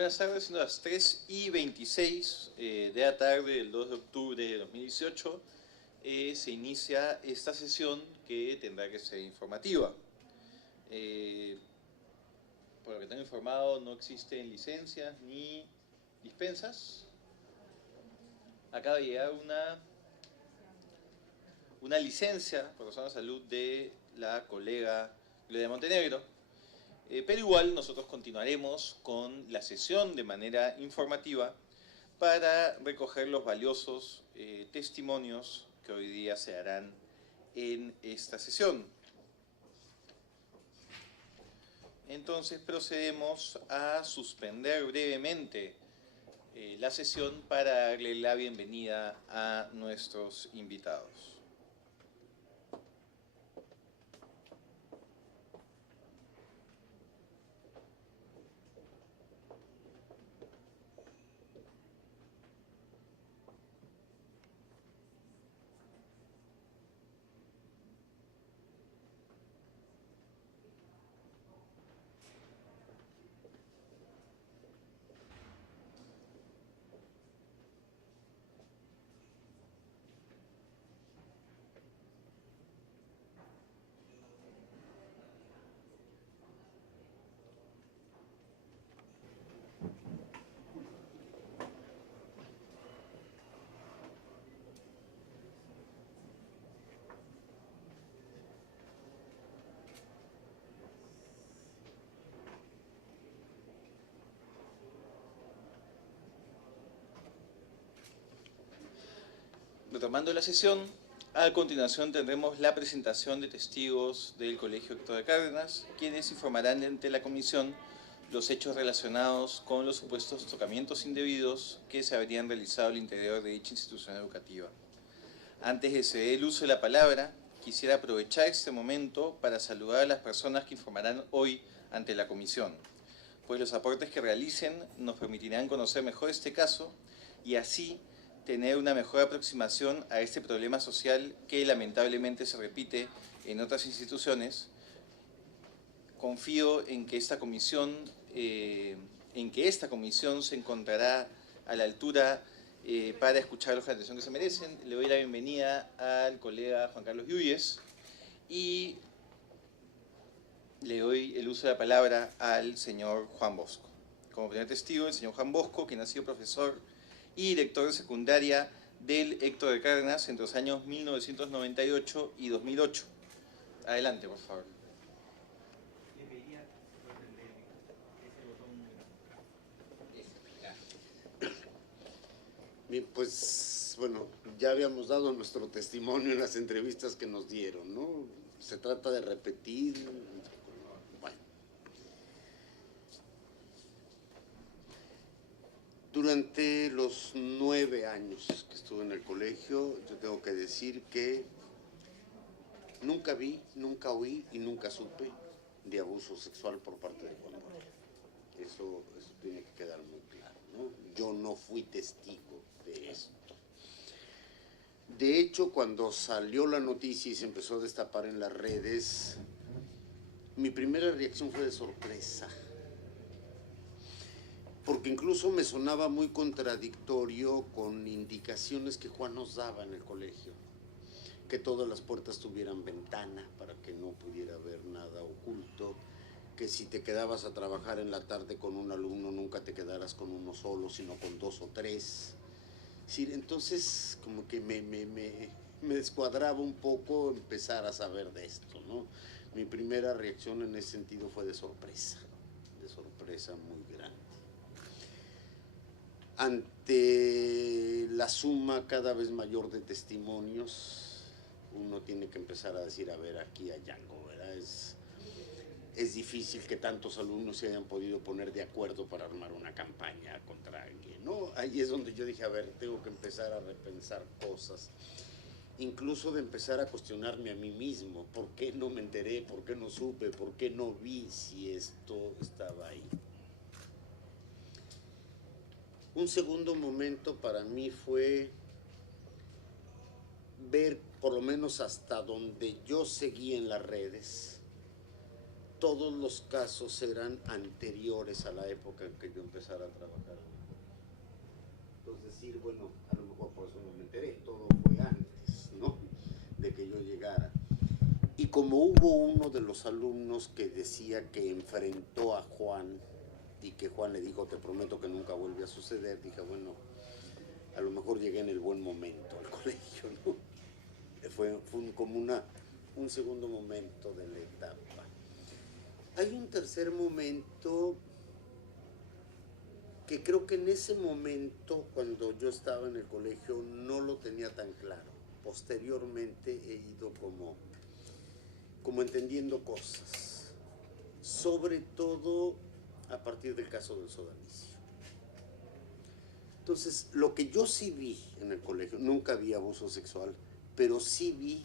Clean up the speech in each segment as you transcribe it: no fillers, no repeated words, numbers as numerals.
Buenas tardes, siendo las 3:26 de la tarde del 2 de octubre de 2018, se inicia esta sesión que tendrá que ser informativa. Por lo que tengo informado, no existen licencias ni dispensas. Acaba de llegar una licencia por razón de salud de la colega Gloria Montenegro. Pero igual nosotros continuaremos con la sesión de manera informativa para recoger los valiosos testimonios que hoy día se harán en esta sesión. Entonces procedemos a suspender brevemente la sesión para darle la bienvenida a nuestros invitados. Retomando la sesión, a continuación tendremos la presentación de testigos del Colegio Héctor de Cárdenas, quienes informarán ante la comisión los hechos relacionados con los supuestos tocamientos indebidos que se habrían realizado al interior de dicha institución educativa. Antes de ceder el uso de la palabra, quisiera aprovechar este momento para saludar a las personas que informarán hoy ante la comisión, pues los aportes que realicen nos permitirán conocer mejor este caso y así tener una mejor aproximación a este problema social que lamentablemente se repite en otras instituciones. Confío en que esta comisión se encontrará a la altura para escuchar la atención que se merecen. Le doy la bienvenida al colega Juan Carlos Yuyes y le doy el uso de la palabra al señor Juan Bosco. Como primer testigo, el señor Juan Bosco, quien ha sido profesor y director de secundaria del Héctor de Cárdenas entre los años 1998 y 2008. Adelante, por favor. Bien, pues, bueno, ya habíamos dado nuestro testimonio en las entrevistas que nos dieron, ¿no? Se trata de repetir, bueno. Durante los 9 años que estuve en el colegio, yo tengo que decir que nunca vi, nunca oí y nunca supe de abuso sexual por parte de Juan Borja. Eso tiene que quedar muy claro, ¿no? Yo no fui testigo de esto. De hecho, cuando salió la noticia y se empezó a destapar en las redes, mi primera reacción fue de sorpresa. Porque incluso me sonaba muy contradictorio con indicaciones que Juan nos daba en el colegio. Que todas las puertas tuvieran ventana para que no pudiera haber nada oculto. Que si te quedabas a trabajar en la tarde con un alumno, nunca te quedaras con uno solo, sino con 2 o 3. Sí, entonces como que me descuadraba un poco empezar a saber de esto, ¿no? Mi primera reacción en ese sentido fue de sorpresa muy grande. Ante la suma cada vez mayor de testimonios, uno tiene que empezar a decir, a ver, aquí hay algo, ¿verdad? Es difícil que tantos alumnos se hayan podido poner de acuerdo para armar una campaña contra alguien, ¿no? Ahí es donde yo dije, a ver, tengo que empezar a repensar cosas, incluso de empezar a cuestionarme a mí mismo, ¿por qué no me enteré? ¿Por qué no supe? ¿Por qué no vi si esto estaba ahí? Un segundo momento para mí fue ver, por lo menos hasta donde yo seguí en las redes, todos los casos eran anteriores a la época en que yo empezara a trabajar. Entonces decir, bueno, a lo mejor por eso no me enteré, todo fue antes, ¿no?, de que yo llegara. Y como hubo uno de los alumnos que decía que enfrentó a Juan y que Juan le dijo, te prometo que nunca vuelve a suceder, dije, bueno, a lo mejor llegué en el buen momento al colegio, ¿no? Fue como un segundo momento de la etapa. Hay un tercer momento que creo que en ese momento, cuando yo estaba en el colegio, no lo tenía tan claro. Posteriormente he ido como entendiendo cosas, sobre todo a partir del caso del sodalicio. Entonces, lo que yo sí vi en el colegio, nunca vi abuso sexual, pero sí vi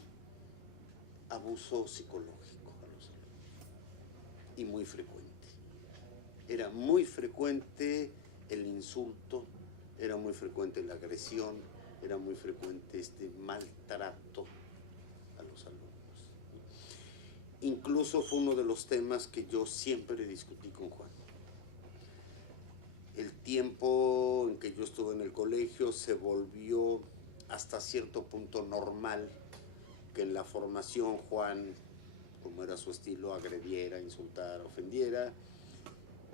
abuso psicológico a los alumnos, y muy frecuente. Era muy frecuente el insulto, era muy frecuente la agresión, era muy frecuente este maltrato a los alumnos. Incluso fue uno de los temas que yo siempre discutí con Juan. El tiempo en que yo estuve en el colegio se volvió hasta cierto punto normal que en la formación Juan, como era su estilo, agrediera, insultara, ofendiera,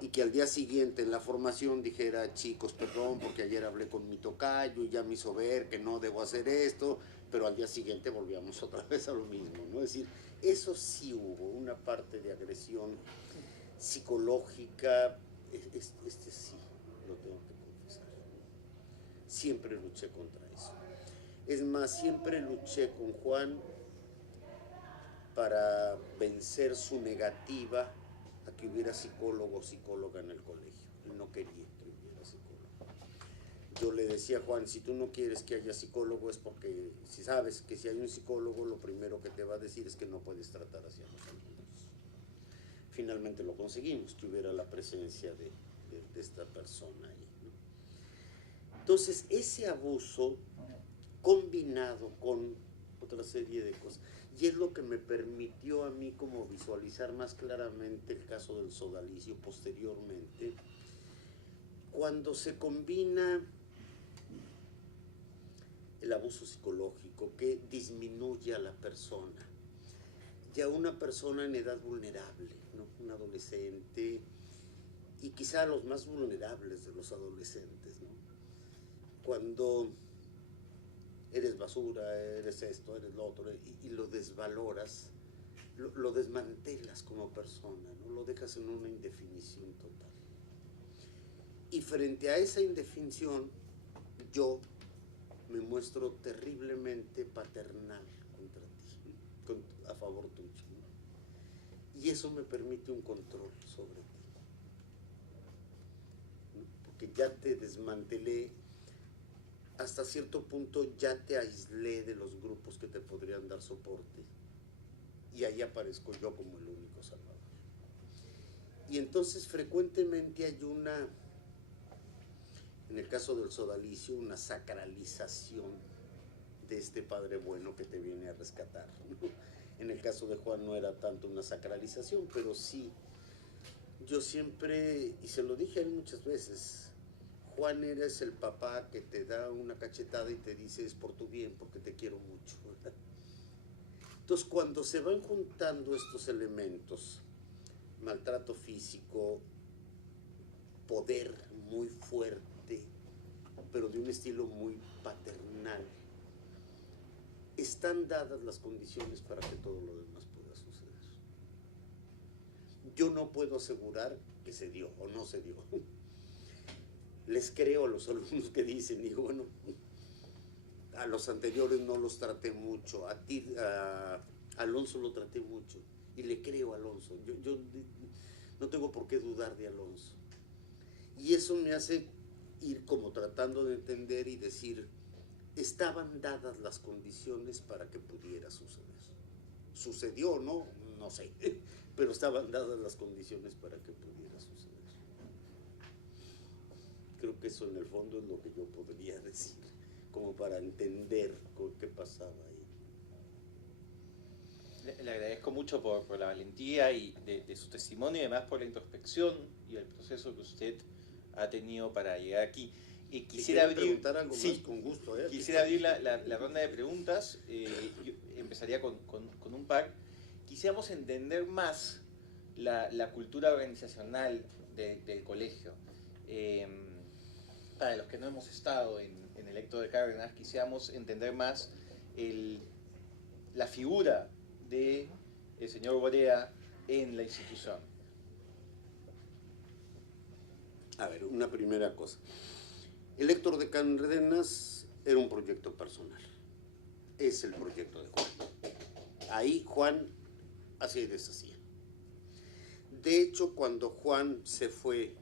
y que al día siguiente en la formación dijera, chicos, perdón, porque ayer hablé con mi tocayo y ya me hizo ver que no debo hacer esto, pero al día siguiente volvíamos otra vez a lo mismo, ¿no? Es decir, eso sí hubo, una parte de agresión psicológica, sí, lo tengo que confesar. Siempre luché contra eso. Es más, siempre luché con Juan para vencer su negativa a que hubiera psicólogo o psicóloga en el colegio. Él no quería que hubiera psicólogo. Yo le decía a Juan, si tú no quieres que haya psicólogo es porque si sabes que si hay un psicólogo lo primero que te va a decir es que no puedes tratar hacia los alumnos. Finalmente lo conseguimos, que hubiera la presencia de esta persona ahí, ¿no? Entonces ese abuso combinado con otra serie de cosas, y es lo que me permitió a mí como visualizar más claramente el caso del sodalicio posteriormente, cuando se combina el abuso psicológico que disminuye a la persona, ya una persona en edad vulnerable, ¿no?, un adolescente, y quizá los más vulnerables de los adolescentes, ¿no?, cuando eres basura, eres esto, eres lo otro, y lo desvaloras, lo desmantelas como persona, ¿no?, lo dejas en una indefinición total. Y frente a esa indefinición, yo me muestro terriblemente paternal contra ti, a favor tuyo, ¿no? Y eso me permite un control sobre ti, ¿no?, porque ya te desmantelé. Hasta cierto punto ya te aislé de los grupos que te podrían dar soporte, y ahí aparezco yo como el único salvador. Y entonces frecuentemente hay en el caso del sodalicio, una sacralización de este padre bueno que te viene a rescatar, ¿no? En el caso de Juan no era tanto una sacralización, pero sí, yo siempre, y se lo dije a él muchas veces, Juan, eres el papá que te da una cachetada y te dice es por tu bien, porque te quiero mucho, ¿verdad? Entonces, cuando se van juntando estos elementos, maltrato físico, poder muy fuerte, pero de un estilo muy paternal, están dadas las condiciones para que todo lo demás pueda suceder. Yo no puedo asegurar que se dio o no se dio. Les creo a los alumnos que dicen, digo, bueno, a los anteriores no los traté mucho, a Alonso lo traté mucho, y le creo a Alonso, yo no tengo por qué dudar de Alonso. Y eso me hace ir como tratando de entender y decir, estaban dadas las condiciones para que pudiera suceder. ¿Sucedió o no? No sé, pero estaban dadas las condiciones para que pudiera suceder. Creo que eso en el fondo es lo que yo podría decir, como para entender qué pasaba ahí. Le agradezco mucho por la valentía y de su testimonio y además por la introspección y el proceso que usted ha tenido para llegar aquí. Quisiera abrir, preguntar algo más, con gusto. Quisiera abrir la ronda de preguntas. Yo empezaría con un par. Quisiéramos entender más la cultura organizacional del colegio. Para los que no hemos estado en el Héctor de Cárdenas, quisiéramos entender más la figura del señor Borea en la institución. A ver, una primera cosa. El Héctor de Cárdenas era un proyecto personal. Es el proyecto de Juan. Ahí Juan hacía y deshacía. De hecho, cuando Juan se fue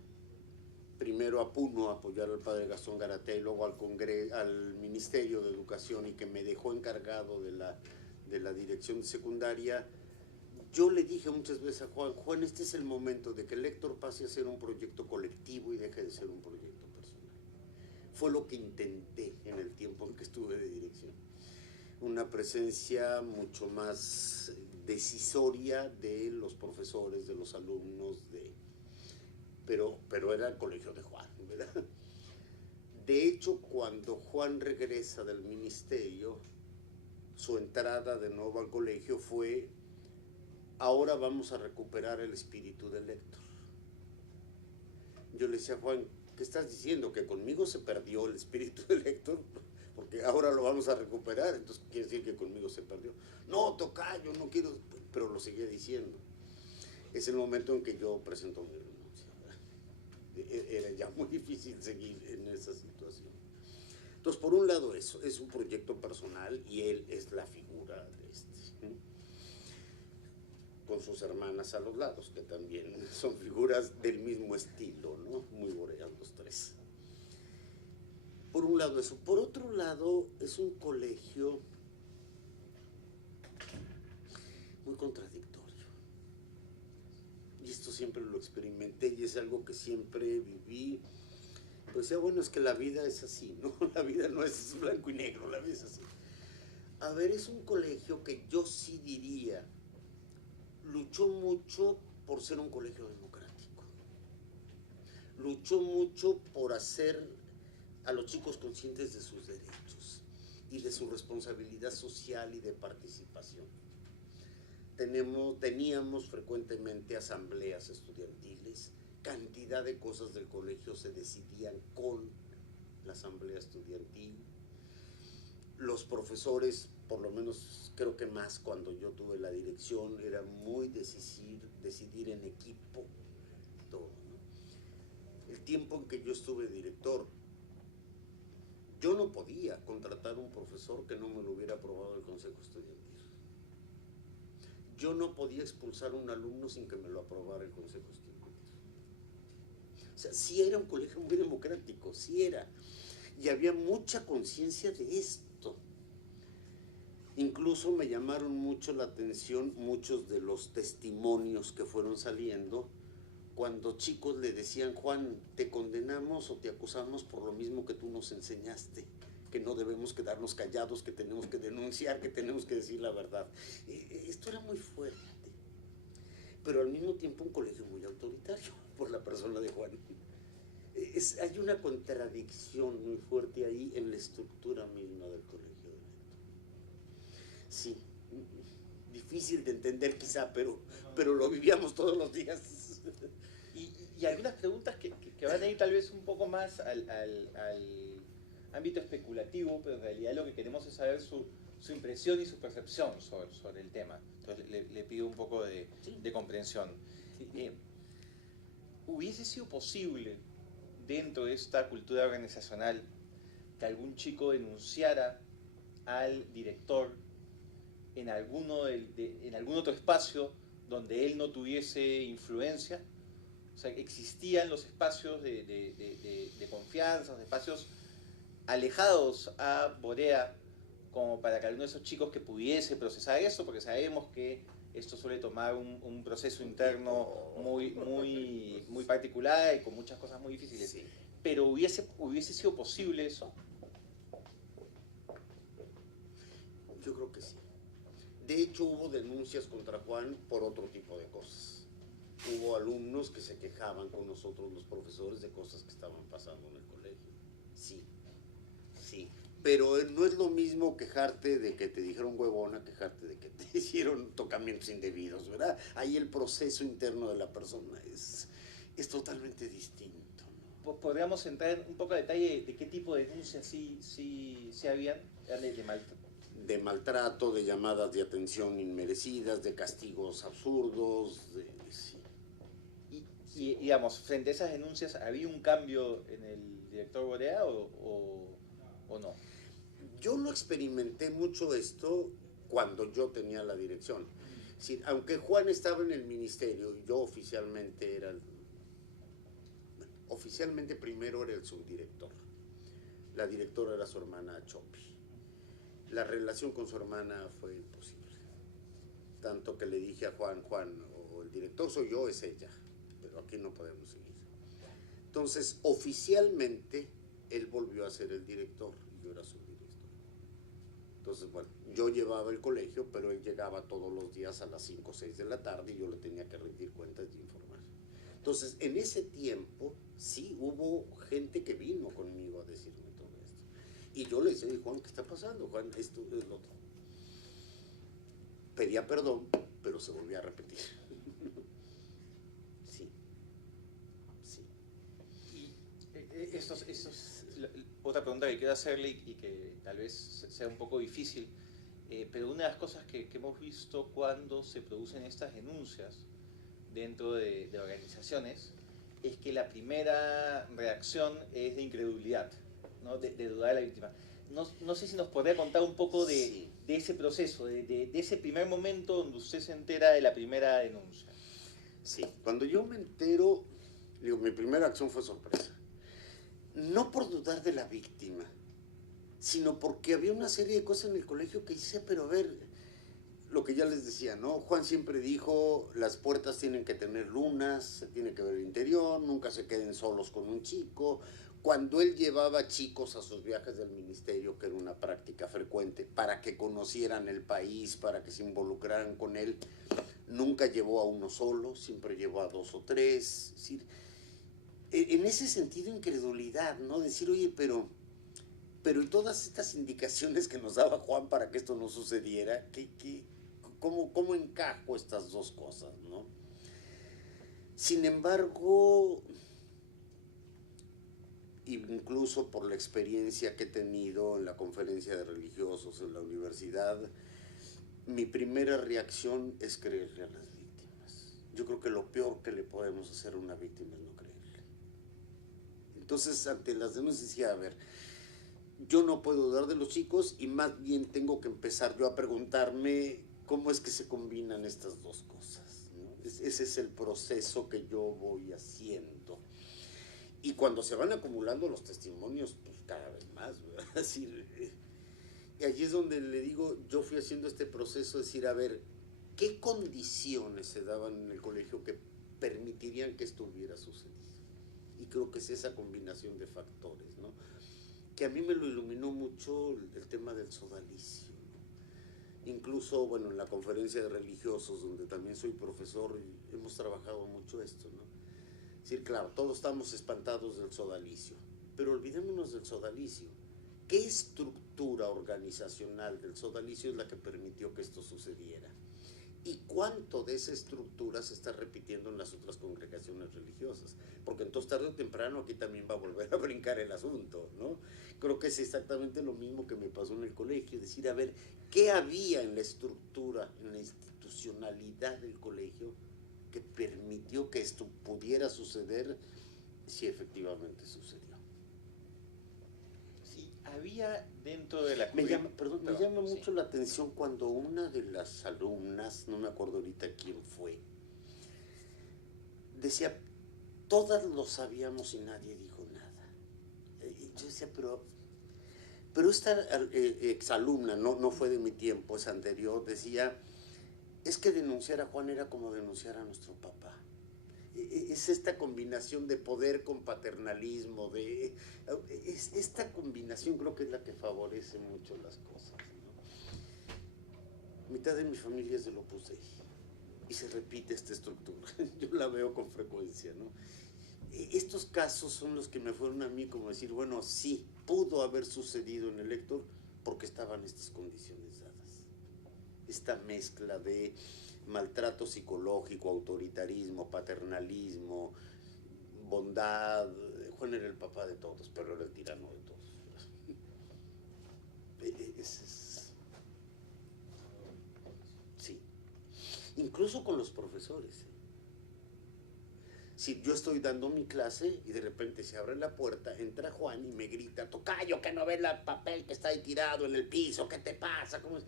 primero a Puno a apoyar al padre Gastón Garatea y luego al Ministerio de Educación, y que me dejó encargado de la dirección secundaria, yo le dije muchas veces a Juan, este es el momento de que el Héctor pase a ser un proyecto colectivo y deje de ser un proyecto personal. Fue lo que intenté en el tiempo en que estuve de dirección. Una presencia mucho más decisoria de los profesores, de los alumnos, pero era el colegio de Juan, ¿verdad? De hecho, cuando Juan regresa del ministerio, su entrada de nuevo al colegio fue: ahora vamos a recuperar el espíritu del Héctor. Yo le decía a Juan, ¿qué estás diciendo? ¿Que conmigo se perdió el espíritu del Héctor? Porque ahora lo vamos a recuperar, entonces quiere decir que conmigo se perdió. No, tocayo, no quiero, pero lo seguía diciendo. Es el momento en que yo presento mi renuncia. Era ya muy difícil seguir en esa situación. Entonces, por un lado eso, es un proyecto personal y él es la figura de con sus hermanas a los lados, que también son figuras del mismo estilo, ¿no? Muy boreal los tres. Por un lado eso. Por otro lado, es un colegio muy contradictorio. Y esto siempre lo experimenté y es algo que siempre viví. Pues decía, bueno, es que la vida es así, ¿no? La vida no es blanco y negro, la vida es así. A ver, es un colegio que yo sí diría luchó mucho por ser un colegio democrático. Luchó mucho por hacer a los chicos conscientes de sus derechos y de su responsabilidad social y de participación. Teníamos frecuentemente asambleas estudiantiles, cantidad de cosas del colegio se decidían con la asamblea estudiantil. Los profesores, por lo menos creo que más cuando yo tuve la dirección, era muy decidir en equipo todo, ¿no? El tiempo en que yo estuve director, yo no podía contratar un profesor que no me lo hubiera aprobado el Consejo Estudiantil. Yo no podía expulsar a un alumno sin que me lo aprobara el Consejo Estudiantil. O sea, sí era un colegio muy democrático, sí era. Y había mucha conciencia de esto. Incluso me llamaron mucho la atención muchos de los testimonios que fueron saliendo cuando chicos le decían, Juan, te condenamos o te acusamos por lo mismo que tú nos enseñaste, que no debemos quedarnos callados, que tenemos que denunciar, que tenemos que decir la verdad. Esto era muy fuerte, pero al mismo tiempo un colegio muy autoritario por la persona de Juan. Hay una contradicción muy fuerte ahí en la estructura misma del colegio. Sí, difícil de entender quizá, pero lo vivíamos todos los días. Y algunas preguntas que van a ir tal vez un poco más al ámbito especulativo, pero en realidad lo que queremos es saber su impresión y su percepción sobre el tema. Entonces le pido un poco de comprensión. ¿Hubiese sido posible, dentro de esta cultura organizacional, que algún chico denunciara al director en algún otro espacio donde él no tuviese influencia? O sea, existían los espacios de confianza, los espacios alejados a Borea, como para que alguno de esos chicos que pudiese procesar eso, porque sabemos que esto suele tomar un proceso interno muy particular y con muchas cosas muy difíciles. Sí. Pero ¿hubiese sido posible eso? Yo creo que sí. De hecho, hubo denuncias contra Juan por otro tipo de cosas. Hubo alumnos que se quejaban con nosotros, los profesores, de cosas que estaban pasando en el colegio. Sí, sí. Pero no es lo mismo quejarte de que te dijeron huevona, quejarte de que te hicieron tocamientos indebidos, ¿verdad? Ahí el proceso interno de la persona es totalmente distinto, ¿no? ¿Podríamos entrar un poco a detalle de qué tipo de denuncias sí habían? De maltrato. De maltrato, de llamadas de atención inmerecidas, de castigos absurdos, sí. Y digamos, frente a esas denuncias, ¿había un cambio en el director Borea o no? Yo no experimenté mucho esto cuando yo tenía la dirección. Sí, aunque Juan estaba en el ministerio y yo oficialmente era oficialmente primero era el subdirector. La directora era su hermana Chopi. La relación con su hermana fue imposible. Tanto que le dije a Juan, o el director soy yo, es ella, pero aquí no podemos seguir. Entonces, oficialmente, él volvió a ser el director y yo era subdirector. Entonces, bueno, yo llevaba el colegio, pero él llegaba todos los días a las 5 o 6 de la tarde y yo le tenía que rendir cuentas y informar. Entonces, en ese tiempo, sí hubo gente que vino conmigo a decirme todo esto. Y yo le decía, Juan, ¿qué está pasando? Juan, esto es lo otro. Pedía perdón, pero se volvía a repetir. Sí, sí. Y otra pregunta que quiero hacerle y que tal vez sea un poco difícil, pero una de las cosas que hemos visto cuando se producen estas denuncias dentro de organizaciones es que la primera reacción es de incredulidad, ¿no? de dudar de la víctima. No sé si nos podría contar un poco de ese proceso, de ese primer momento donde usted se entera de la primera denuncia. Sí, cuando yo me entero, digo, mi primera acción fue sorpresa. No por dudar de la víctima, sino porque había una serie de cosas en el colegio que hice, pero a ver, lo que ya les decía, ¿no? Juan siempre dijo, las puertas tienen que tener lunas, se tiene que ver el interior, nunca se queden solos con un chico. Cuando él llevaba chicos a sus viajes del ministerio, que era una práctica frecuente, para que conocieran el país, para que se involucraran con él, nunca llevó a uno solo, siempre llevó a 2 o 3. Es decir, en ese sentido, incredulidad, ¿no? Decir, oye, pero y todas estas indicaciones que nos daba Juan para que esto no sucediera, ¿cómo encajo estas dos cosas, no? Sin embargo, incluso por la experiencia que he tenido en la conferencia de religiosos en la universidad, mi primera reacción es creerle a las víctimas. Yo creo que lo peor que le podemos hacer a una víctima es no creerle. Entonces, ante las denuncias decía, a ver, yo no puedo dudar de los chicos y más bien tengo que empezar yo a preguntarme cómo es que se combinan estas dos cosas, ¿no? Ese es el proceso que yo voy haciendo. Y cuando se van acumulando los testimonios, pues cada vez más, ¿verdad? Así, y allí es donde le digo, yo fui haciendo este proceso de decir, a ver, ¿qué condiciones se daban en el colegio que permitirían que esto hubiera sucedido? Y creo que es esa combinación de factores, ¿no? Que a mí me lo iluminó mucho el tema del sodalicio, ¿no? Incluso, bueno, en la conferencia de religiosos, donde también soy profesor, hemos trabajado mucho esto, ¿no? Es decir, claro, todos estamos espantados del sodalicio, pero olvidémonos del sodalicio. ¿Qué estructura organizacional del sodalicio es la que permitió que esto sucediera? ¿Y cuánto de esa estructura se está repitiendo en las otras congregaciones religiosas? Porque entonces tarde o temprano aquí también va a volver a brincar el asunto, ¿no? Creo que es exactamente lo mismo que me pasó en el colegio, decir, a ver, ¿qué había en la estructura, en la institucionalidad del colegio que permitió que esto pudiera suceder si efectivamente sucedió? Sí, había dentro de la... Me llama mucho la atención cuando una de las alumnas, no me acuerdo ahorita quién fue, decía, todas lo sabíamos y nadie dijo nada. Yo decía, pero esta exalumna, no fue de mi tiempo, es anterior, decía, es que denunciar a Juan era como denunciar a nuestro papá. Es esta combinación de poder con paternalismo, esta combinación creo que es la que favorece mucho las cosas, ¿no? Mitad de mi familia es del Opus Dei y se repite esta estructura. Yo la veo con frecuencia, ¿no? Estos casos son los que me fueron a mí como decir, bueno, sí, pudo haber sucedido en el Héctor porque estaban estas condiciones dadas. Esta mezcla de maltrato psicológico, autoritarismo, paternalismo, bondad. Juan era el papá de todos, pero era el tirano de todos. Sí. Incluso con los profesores. Si yo estoy dando mi clase y de repente se abre la puerta, entra Juan y me grita, tocayo, que no ves el papel que está ahí tirado en el piso, ¿qué te pasa? ¿Cómo es?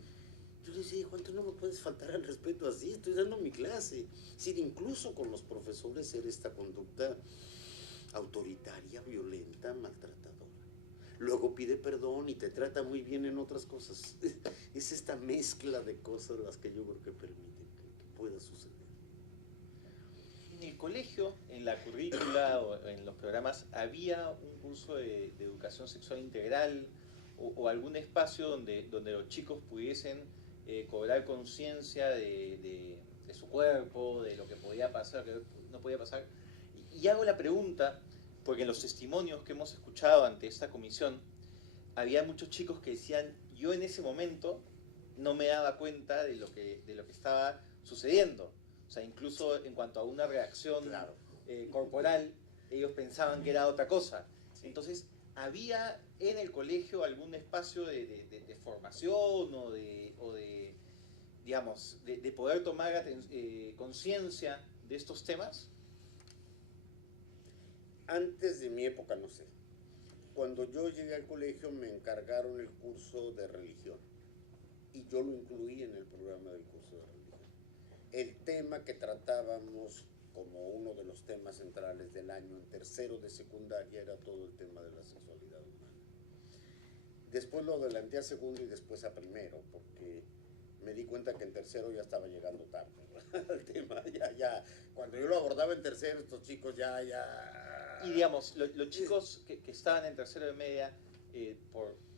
Yo le decía, Juan, tú no me puedes faltar al respeto así, estoy dando mi clase. Sí, incluso con los profesores era esta conducta autoritaria, violenta, maltratadora. Luego pide perdón y te trata muy bien en otras cosas. Es esta mezcla de cosas las que yo creo que permiten que pueda suceder. En el colegio, en la currícula o en los programas, ¿había un curso de educación sexual integral o algún espacio donde los chicos pudiesen cobrar conciencia de su cuerpo, de lo que podía pasar, lo que no podía pasar? Y hago la pregunta, porque en los testimonios que hemos escuchado ante esta comisión, había muchos chicos que decían, yo en ese momento no me daba cuenta de lo que estaba sucediendo. O sea, incluso en cuanto a una reacción Claro. Corporal, ellos pensaban que era otra cosa. Sí. Entonces, ¿había en el colegio algún espacio de formación o de digamos, de poder tomar conciencia de estos temas? Antes de mi época, no sé. Cuando yo llegué al colegio me encargaron el curso de religión y yo lo incluí en el programa del curso de religión. El tema que tratábamos como uno de los temas centrales del año en tercero de secundaria era todo el tema de la sexualidad humana. Después lo adelanté a segundo y después a primero, porque me di cuenta que en tercero ya estaba llegando tarde, ¿verdad? El tema, ya. Cuando yo lo abordaba en tercero, estos chicos ya. Y digamos, los chicos que estaban en tercero de media,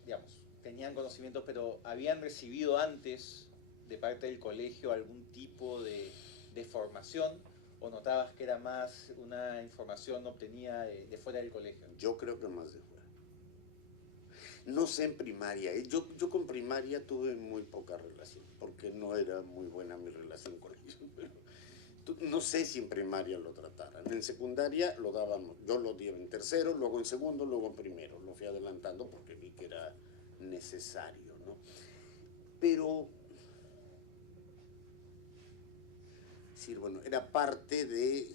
digamos, tenían conocimientos, pero habían recibido antes de parte del colegio algún tipo de formación, o notabas que era más una información obtenida de fuera del colegio? Yo creo que más de fuera. No sé en primaria. Yo con primaria tuve muy poca relación, porque no era muy buena mi relación con ellos. Pero no sé si en primaria lo trataran. En secundaria lo dábamos. Yo lo di en tercero, luego en segundo, luego en primero. Lo fui adelantando porque vi que era necesario, ¿no? Pero, sí, bueno, era parte de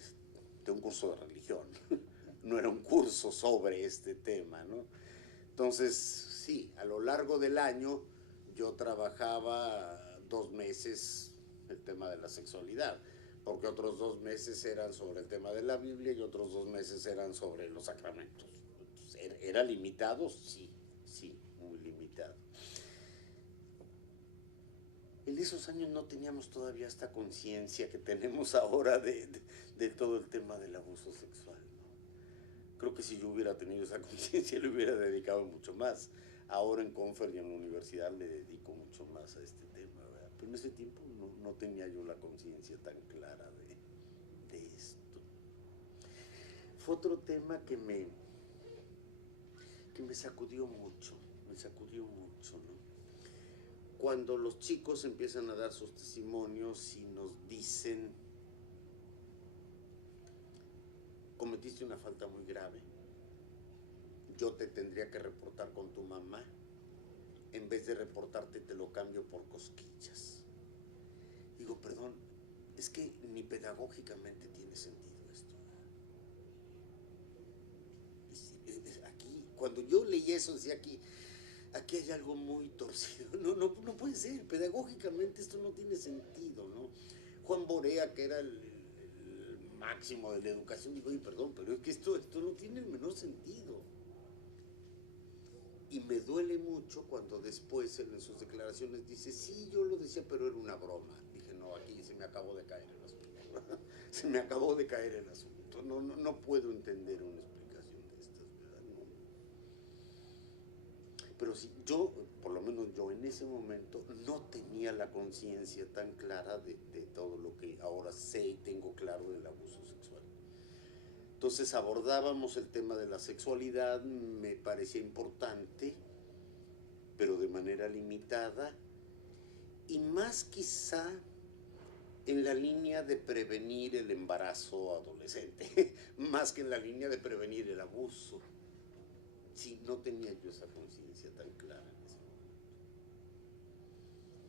un curso de religión. No era un curso sobre este tema, ¿no? Entonces, sí, a lo largo del año yo trabajaba 2 meses el tema de la sexualidad, porque otros 2 meses eran sobre el tema de la Biblia y otros 2 meses eran sobre los sacramentos. Entonces, ¿era limitado? Sí, muy limitado. En esos años no teníamos todavía esta conciencia que tenemos ahora de todo el tema del abuso sexual. Creo que si yo hubiera tenido esa conciencia le hubiera dedicado mucho más. Ahora en Confer y en la universidad le dedico mucho más a este tema, ¿verdad? Pero en ese tiempo no tenía yo la conciencia tan clara de esto. Fue otro tema que me sacudió mucho, ¿no? Cuando los chicos empiezan a dar sus testimonios y nos dicen, cometiste una falta muy grave, yo te tendría que reportar con tu mamá, en vez de reportarte te lo cambio por cosquillas. Digo, perdón, es que ni pedagógicamente tiene sentido esto. Aquí, cuando yo leí eso, decía aquí hay algo muy torcido. No puede ser, pedagógicamente esto no tiene sentido, ¿no? Juan Borea, que era el máximo de la educación, digo, oye, perdón, pero es que esto no tiene el menor sentido. Y me duele mucho cuando después en sus declaraciones dice, sí, yo lo decía, pero era una broma. Dije, no, aquí se me acabó de caer el asunto. Se me acabó de caer el asunto. No puedo entender una explicación de estas, ¿verdad? No. Pero sí, yo, por por lo menos yo en ese momento no tenía la conciencia tan clara de todo lo que ahora sé y tengo claro del abuso sexual. Entonces abordábamos el tema de la sexualidad, me parecía importante, pero de manera limitada, y más quizá en la línea de prevenir el embarazo adolescente, más que en la línea de prevenir el abuso. Sí, no tenía yo esa conciencia tan clara en ese momento.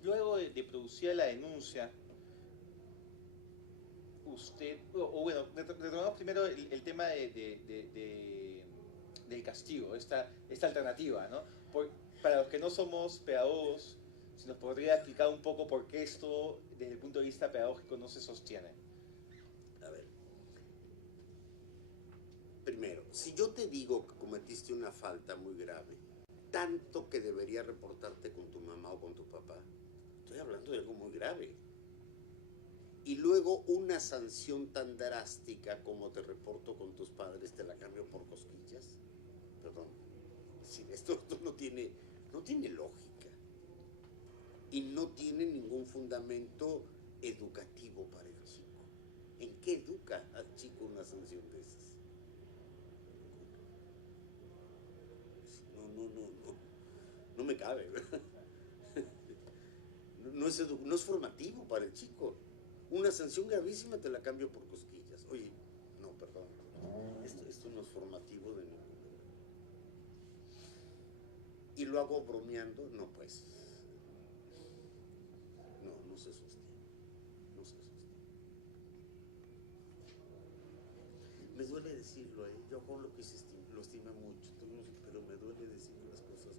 Luego de producir la denuncia, usted, o bueno, retomamos primero el tema del castigo, esta alternativa, ¿no? Para los que no somos pedagogos, si nos podría explicar un poco por qué esto, desde el punto de vista pedagógico, no se sostiene. A ver, primero, si yo te digo que cometiste una falta muy grave, tanto que debería reportarte con tu mamá o con tu papá, estoy hablando de algo muy grave. Y luego una sanción tan drástica como te reporto con tus padres, te la cambio por cosquillas. Perdón, sí, esto no tiene lógica. Y no tiene ningún fundamento educativo para el chico. ¿En qué educa al chico una sanción de esas? No me cabe. No es formativo para el chico. Una sanción gravísima te la cambio por cosquillas. Oye, no, perdón. Esto no es formativo de ningún modo. Y lo hago bromeando, no pues. No se sostiene. No se sostiene. Me duele decirlo, yo Juan lo que lo estima mucho, pero me duele decir las cosas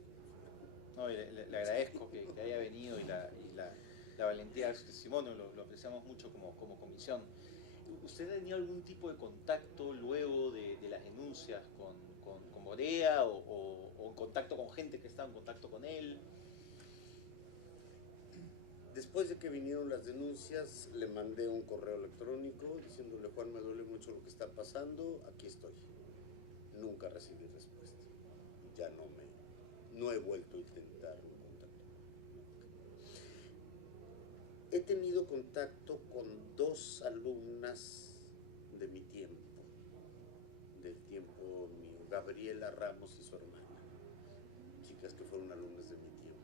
como No, le agradezco que haya venido y la valentía de su testimonio, lo apreciamos mucho como comisión. ¿Usted ha tenido algún tipo de contacto luego de las denuncias con Borea o en contacto con gente que estaba en contacto con él? Después de que vinieron las denuncias, le mandé un correo electrónico diciéndole: Juan, me duele mucho lo que está pasando, aquí estoy. Nunca recibí respuesta. Ya no he vuelto a intentar un contacto. He tenido contacto con 2 alumnas de mi tiempo, del tiempo mío, Gabriela Ramos y su hermana, chicas que fueron alumnas de mi tiempo.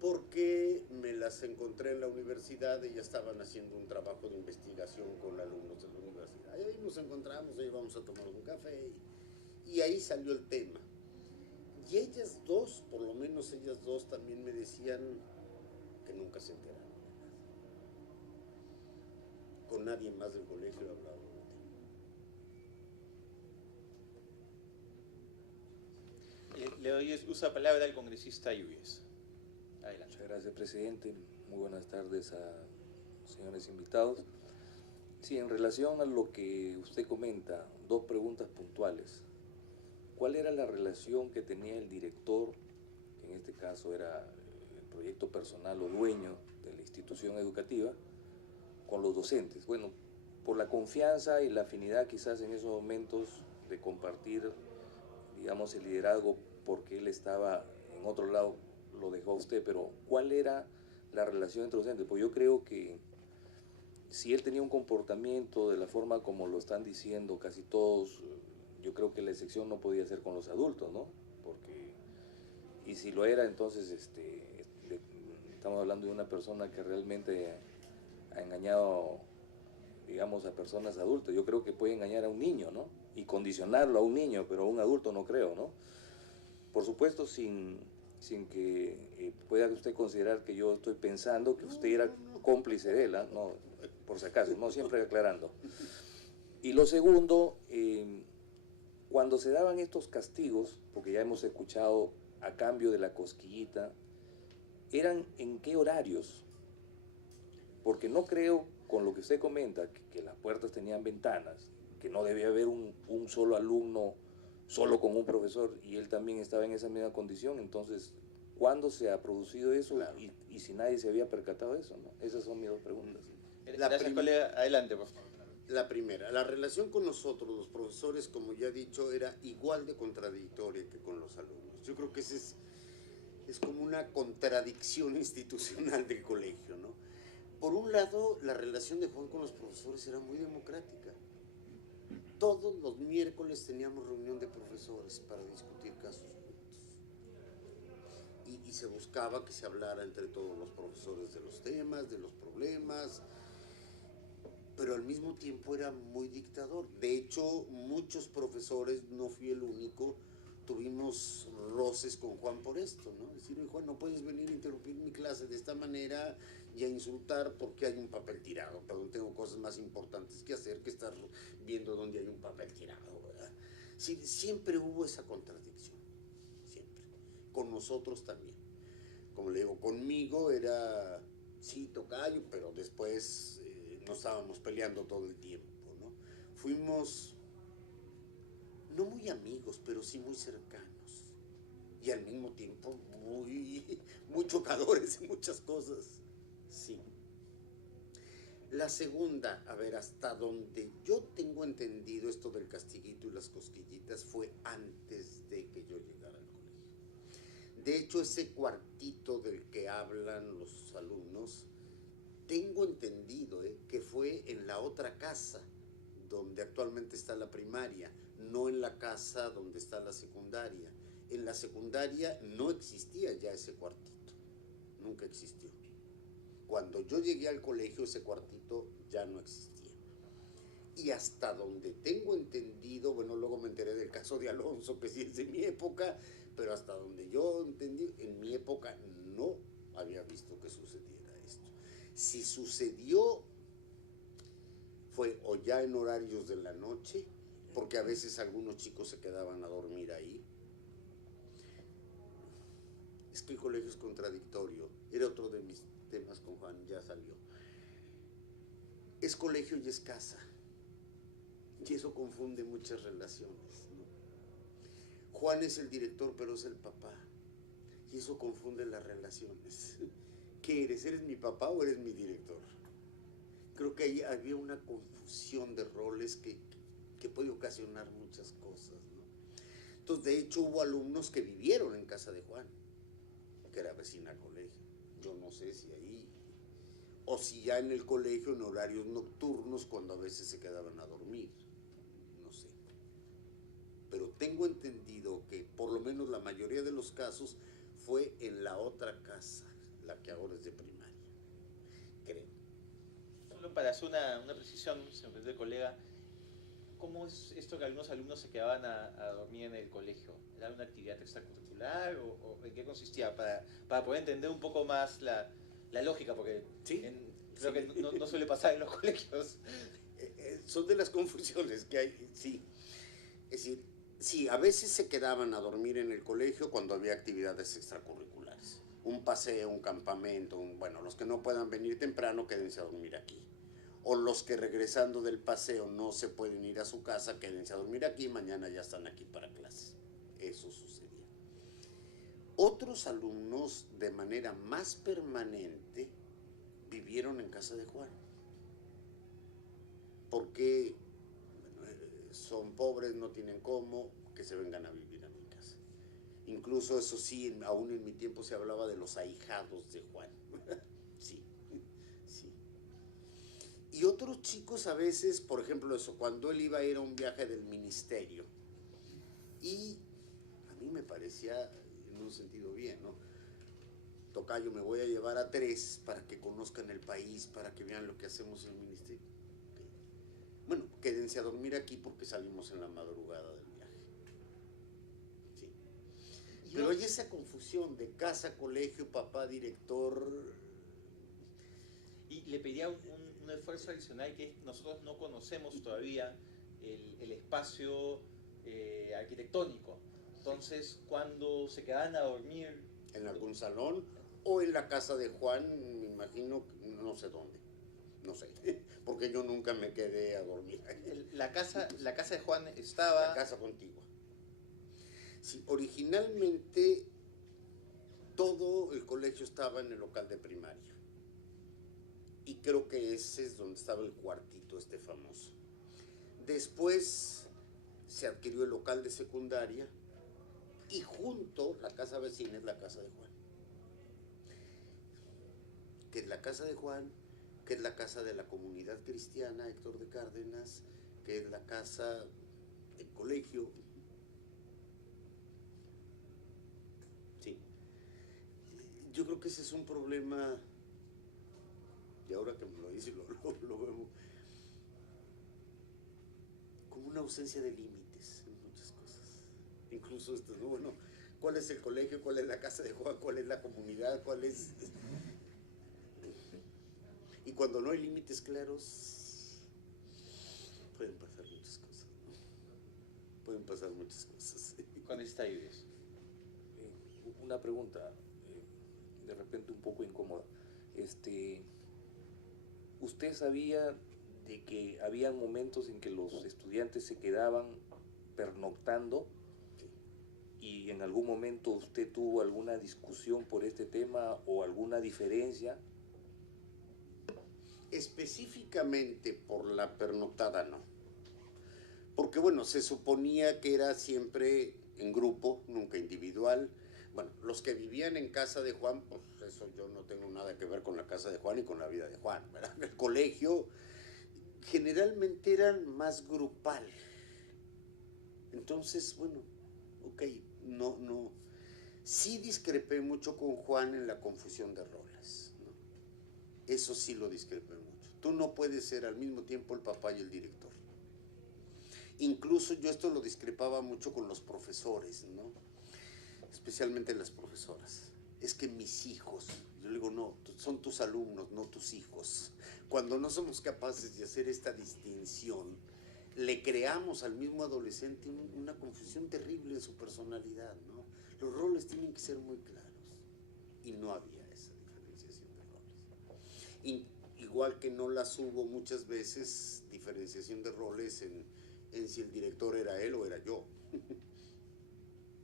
Porque me las encontré en la universidad, ellas estaban haciendo un trabajo de investigación con alumnos de la universidad. Y ahí nos encontramos, ahí vamos a tomar un café y ahí salió el tema. Y ellas 2, por lo menos ellas 2 también me decían que nunca se enteraron de nada. Con nadie más del colegio he hablado del tema. Le doy uso la palabra al congresista Lluvias. Adelante. Muchas gracias, presidente. Muy buenas tardes a los señores invitados. Sí, en relación a lo que usted comenta, 2 preguntas puntuales. ¿Cuál era la relación que tenía el director, que en este caso era el proyecto personal o dueño de la institución educativa, con los docentes? Bueno, por la confianza y la afinidad quizás en esos momentos de compartir, digamos, el liderazgo, porque él estaba en otro lado, lo dejó a usted, pero ¿cuál era la relación entre docentes? Pues yo creo que si él tenía un comportamiento de la forma como lo están diciendo casi todos, yo creo que la excepción no podía ser con los adultos, ¿no? Porque, y si lo era, entonces estamos hablando de una persona que realmente ha engañado, digamos, a personas adultas. Yo creo que puede engañar a un niño, ¿no? Y condicionarlo a un niño, pero a un adulto no creo, ¿no? Por supuesto, sin que pueda usted considerar que yo estoy pensando que usted era cómplice de él, ¿eh? No, por si acaso, no, siempre aclarando. Y lo segundo, cuando se daban estos castigos, porque ya hemos escuchado a cambio de la cosquillita, ¿eran en qué horarios? Porque no creo, con lo que usted comenta, que las puertas tenían ventanas, que no debía haber un solo alumno solo con un profesor, y él también estaba en esa misma condición. Entonces, ¿cuándo se ha producido eso? Claro. Y si nadie se había percatado de eso, ¿no? Esas son mis 2 preguntas. Gracias, colega. Adelante, por favor. La primera, la relación con nosotros, los profesores, como ya he dicho, era igual de contradictoria que con los alumnos. Yo creo que ese es es como una contradicción institucional del colegio, ¿no? Por un lado, la relación de Juan con los profesores era muy democrática. Todos los miércoles teníamos reunión de profesores para discutir casos juntos. Y se buscaba que se hablara entre todos los profesores de los temas, de los problemas, pero al mismo tiempo era muy dictador. De hecho, muchos profesores, no fui el único, tuvimos roces con Juan por esto, ¿no? Decir, Juan, no puedes venir a interrumpir mi clase de esta manera y a insultar porque hay un papel tirado, pero tengo cosas más importantes que hacer que estar viendo dónde hay un papel tirado, ¿verdad? Sí, siempre hubo esa contradicción, siempre. Con nosotros también. Como le digo, conmigo era, sí, tocayo, pero después nos estábamos peleando todo el tiempo, ¿no? Fuimos no muy amigos, pero sí muy cercanos. Y al mismo tiempo muy chocadores en muchas cosas. Sí. La segunda, a ver, hasta donde yo tengo entendido esto del castiguito y las cosquillitas fue antes de que yo llegara al colegio. De hecho, ese cuartito del que hablan los alumnos, tengo entendido que fue en la otra casa donde actualmente está la primaria, no en la casa donde está la secundaria. En la secundaria no existía ya ese cuartito, nunca existió. Cuando yo llegué al colegio ese cuartito ya no existía. Y hasta donde tengo entendido, bueno, luego me enteré del caso de Alonso, que sí es de mi época, pero hasta donde yo entendí, en mi época no había visto que sucediera esto. Si sucedió, fue o ya en horarios de la noche, porque a veces algunos chicos se quedaban a dormir ahí. Es que el colegio es contradictorio, era otro de mis temas con Juan, ya salió. Es colegio y es casa, y eso confunde muchas relaciones, ¿no? Juan es el director, pero es el papá, y eso confunde las relaciones. ¿Qué eres? ¿Eres mi papá o eres mi director? Creo que ahí había una confusión de roles que puede ocasionar muchas cosas, ¿no? Entonces, de hecho, hubo alumnos que vivieron en casa de Juan, que era vecina al colegio. Yo no sé si ahí, o si ya en el colegio en horarios nocturnos, cuando a veces se quedaban a dormir, no sé. Pero tengo entendido que por lo menos la mayoría de los casos fue en la otra casa, la que ahora es de primaria, creo. Solo para hacer una precisión, se me perdió el colega, ¿cómo es esto que algunos alumnos se quedaban a dormir en el colegio? ¿Era una actividad extracurricular o en qué consistía? Para poder entender un poco más la lógica, porque sí, creo que no suele pasar en los colegios. Son de las confusiones que hay, sí. Es decir, sí, a veces se quedaban a dormir en el colegio cuando había actividades extracurriculares. Un paseo, un campamento, bueno, los que no puedan venir temprano, quédense a dormir aquí. O los que regresando del paseo no se pueden ir a su casa, quédense a dormir aquí, mañana ya están aquí para clase. Eso sucedía. Otros alumnos, de manera más permanente, vivieron en casa de Juan. Porque son pobres, no tienen cómo, que se vengan a vivir a mi casa. Incluso eso sí, aún en mi tiempo se hablaba de los ahijados de Juan. Sí, sí. Y otros chicos a veces, por ejemplo eso, cuando él iba a ir a un viaje del ministerio, y a mí me parecía en un sentido bien, ¿no? Tocayo, me voy a llevar a 3 para que conozcan el país, para que vean lo que hacemos en el ministerio. Bueno, quédense a dormir aquí porque salimos en la madrugada del viaje. Sí. Pero hay esa confusión de casa, colegio, papá, director. Y le pedía un esfuerzo adicional que nosotros no conocemos todavía el espacio arquitectónico. Entonces, cuando se quedaban a dormir... En algún salón o en la casa de Juan, me imagino, no sé dónde. No sé, porque yo nunca me quedé a dormir ahí. La casa de Juan estaba... La casa contigua. Sí, originalmente todo el colegio estaba en el local de primaria. Y creo que ese es donde estaba el cuartito este famoso. Después se adquirió el local de secundaria y junto la casa vecina es la casa de Juan. que es la casa de Juan, que es la casa de la comunidad cristiana Héctor de Cárdenas, que es la casa del colegio. Sí. Yo creo que ese es un problema, y ahora que me lo dice lo vemos, como una ausencia de límites en muchas cosas. Incluso esto, ¿no? Bueno, ¿cuál es el colegio? ¿Cuál es la casa de Juan? ¿Cuál es la comunidad? ¿Cuál es...? Y cuando no hay límites claros, pueden pasar muchas cosas, ¿no? Pueden pasar muchas cosas. Con esta idea. Una pregunta, de repente un poco incómoda. ¿Usted sabía de que había momentos en que los estudiantes se quedaban pernoctando y en algún momento usted tuvo alguna discusión por este tema o alguna diferencia? Específicamente por la pernoctada no, porque bueno, se suponía que era siempre en grupo, nunca individual. Bueno, los que vivían en casa de Juan, pues eso yo no tengo nada que ver con la casa de Juan y con la vida de Juan, ¿verdad? El colegio generalmente eran más grupal. Entonces, bueno, ok, no. Sí discrepé mucho con Juan en la confusión de roles, ¿no? Eso sí lo discrepé mucho. Tú no puedes ser al mismo tiempo el papá y el director. Incluso yo esto lo discrepaba mucho con los profesores, ¿no? Especialmente las profesoras. Es que mis hijos, yo le digo, no, son tus alumnos, no tus hijos. Cuando no somos capaces de hacer esta distinción, le creamos al mismo adolescente una confusión terrible en su personalidad, ¿no? Los roles tienen que ser muy claros. Y no había esa diferenciación de roles. Igual que no las hubo muchas veces diferenciación de roles en si el director era él o era yo.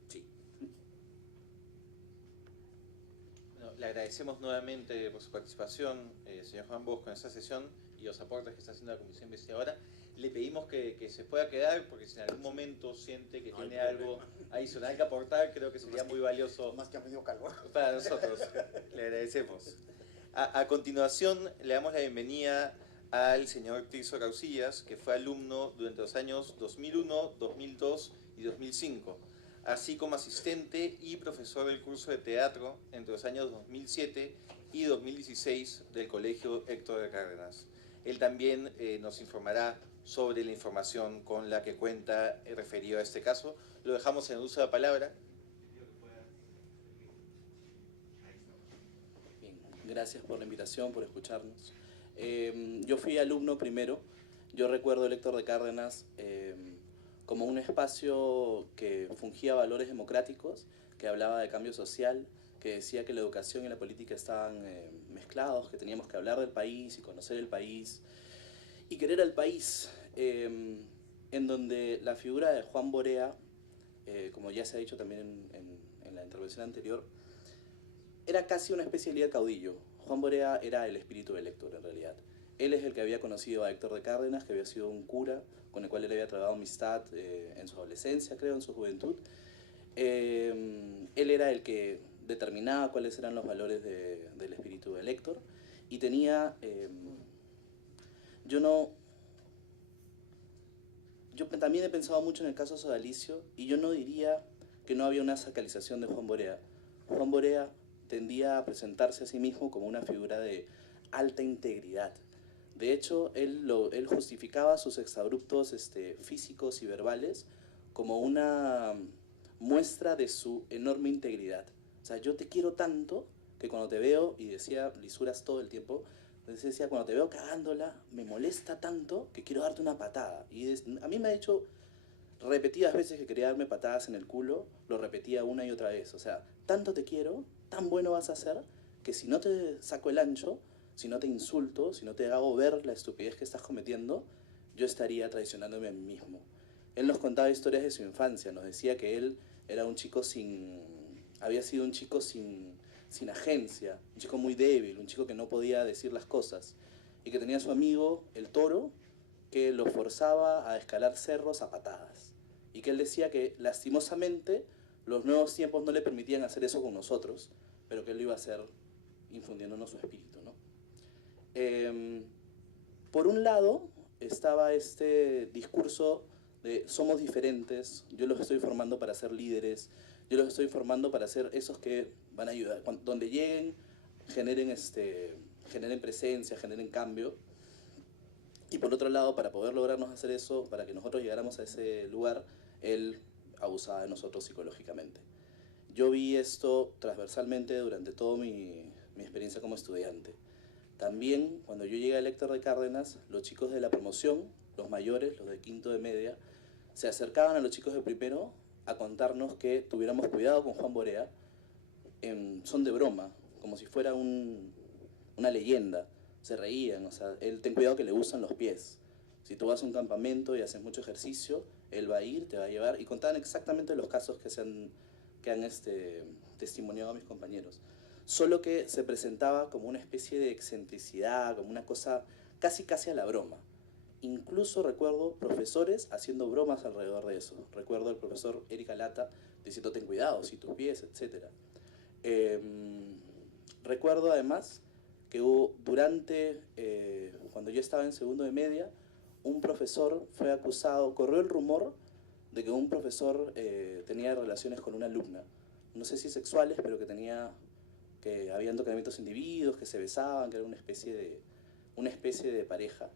Sí. Bueno, le agradecemos nuevamente por su participación, señor Juan Bosco, en esta sesión y los aportes que está haciendo la Comisión Investigadora. Le pedimos que se pueda quedar, porque si en algún momento siente que tiene algo adicional que aportar, creo que sería muy valioso. Más que a medio calor. Para nosotros. Le agradecemos. A continuación, le damos la bienvenida al señor Tirso Causillas, que fue alumno durante los años 2001, 2002 y 2005, así como asistente y profesor del curso de teatro entre los años 2007 y 2016 del Colegio Héctor de Cárdenas. Él también nos informará sobre la información con la que cuenta referido a este caso. Lo dejamos en el uso de la palabra. Bien, gracias por la invitación, por escucharnos. Yo fui alumno primero. Yo recuerdo el Héctor de Cárdenas como un espacio que fungía valores democráticos, que hablaba de cambio social, que decía que la educación y la política estaban mezclados, que teníamos que hablar del país y conocer el país y querer al país, en donde la figura de Juan Borea, como ya se ha dicho también en la intervención anterior, era casi una especie de líder caudillo. Juan Borea era el espíritu del Héctor, en realidad. Él es el que había conocido a Héctor de Cárdenas, que había sido un cura con el cual él había trabajado amistad en su adolescencia, creo, en su juventud. Él era el que determinaba cuáles eran los valores del espíritu del Héctor y tenía... Yo también he pensado mucho en el caso Sodalicio y yo no diría que no había una sacralización de Juan Borea. Juan Borea tendía a presentarse a sí mismo como una figura de alta integridad. De hecho, él justificaba sus exabruptos físicos y verbales como una muestra de su enorme integridad. O sea, yo te quiero tanto que cuando te veo, y decía lisuras todo el tiempo, entonces decía, cuando te veo cagándola, me molesta tanto que quiero darte una patada. Y a mí me ha dicho repetidas veces que quería darme patadas en el culo, lo repetía una y otra vez. O sea, tanto te quiero, tan bueno vas a ser, que si no te saco el ancho, si no te insulto, si no te hago ver la estupidez que estás cometiendo, yo estaría traicionándome a mí mismo. Él nos contaba historias de su infancia, nos decía que él era un chico había sido un chico sin agencia, un chico muy débil, un chico que no podía decir las cosas, y que tenía a su amigo, el Toro, que lo forzaba a escalar cerros a patadas, y que él decía que lastimosamente los nuevos tiempos no le permitían hacer eso con nosotros, pero que él lo iba a hacer infundiéndonos su espíritu, ¿no? Por un lado estaba este discurso de somos diferentes, yo los estoy formando para ser líderes, yo los estoy formando para ser esos que van a ayudar, donde lleguen, generen presencia, generen cambio. Y por otro lado, para poder lograrnos hacer eso, para que nosotros llegáramos a ese lugar, él abusaba de nosotros psicológicamente. Yo vi esto transversalmente durante toda mi experiencia como estudiante. También, cuando yo llegué a Héctor de Cárdenas, los chicos de la promoción, los mayores, los de quinto de media, se acercaban a los chicos de primero a contarnos que tuviéramos cuidado con Juan Borea en son de broma, como si fuera una leyenda. Se reían, o sea, él, ten cuidado que le usan los pies. Si tú vas a un campamento y haces mucho ejercicio, él va a ir, te va a llevar, y contaban exactamente los casos que han testimoniado a mis compañeros. Solo que se presentaba como una especie de excentricidad, como una cosa casi a la broma. Incluso recuerdo profesores haciendo bromas alrededor de eso. Recuerdo al profesor Erika Lata diciendo ten cuidado, si tus pies, etc. Recuerdo además que cuando yo estaba en segundo de media, un profesor fue acusado, corrió el rumor de que un profesor tenía relaciones con una alumna, no sé si sexuales, pero que habían tocamientos individuos, que se besaban, que era una especie de pareja.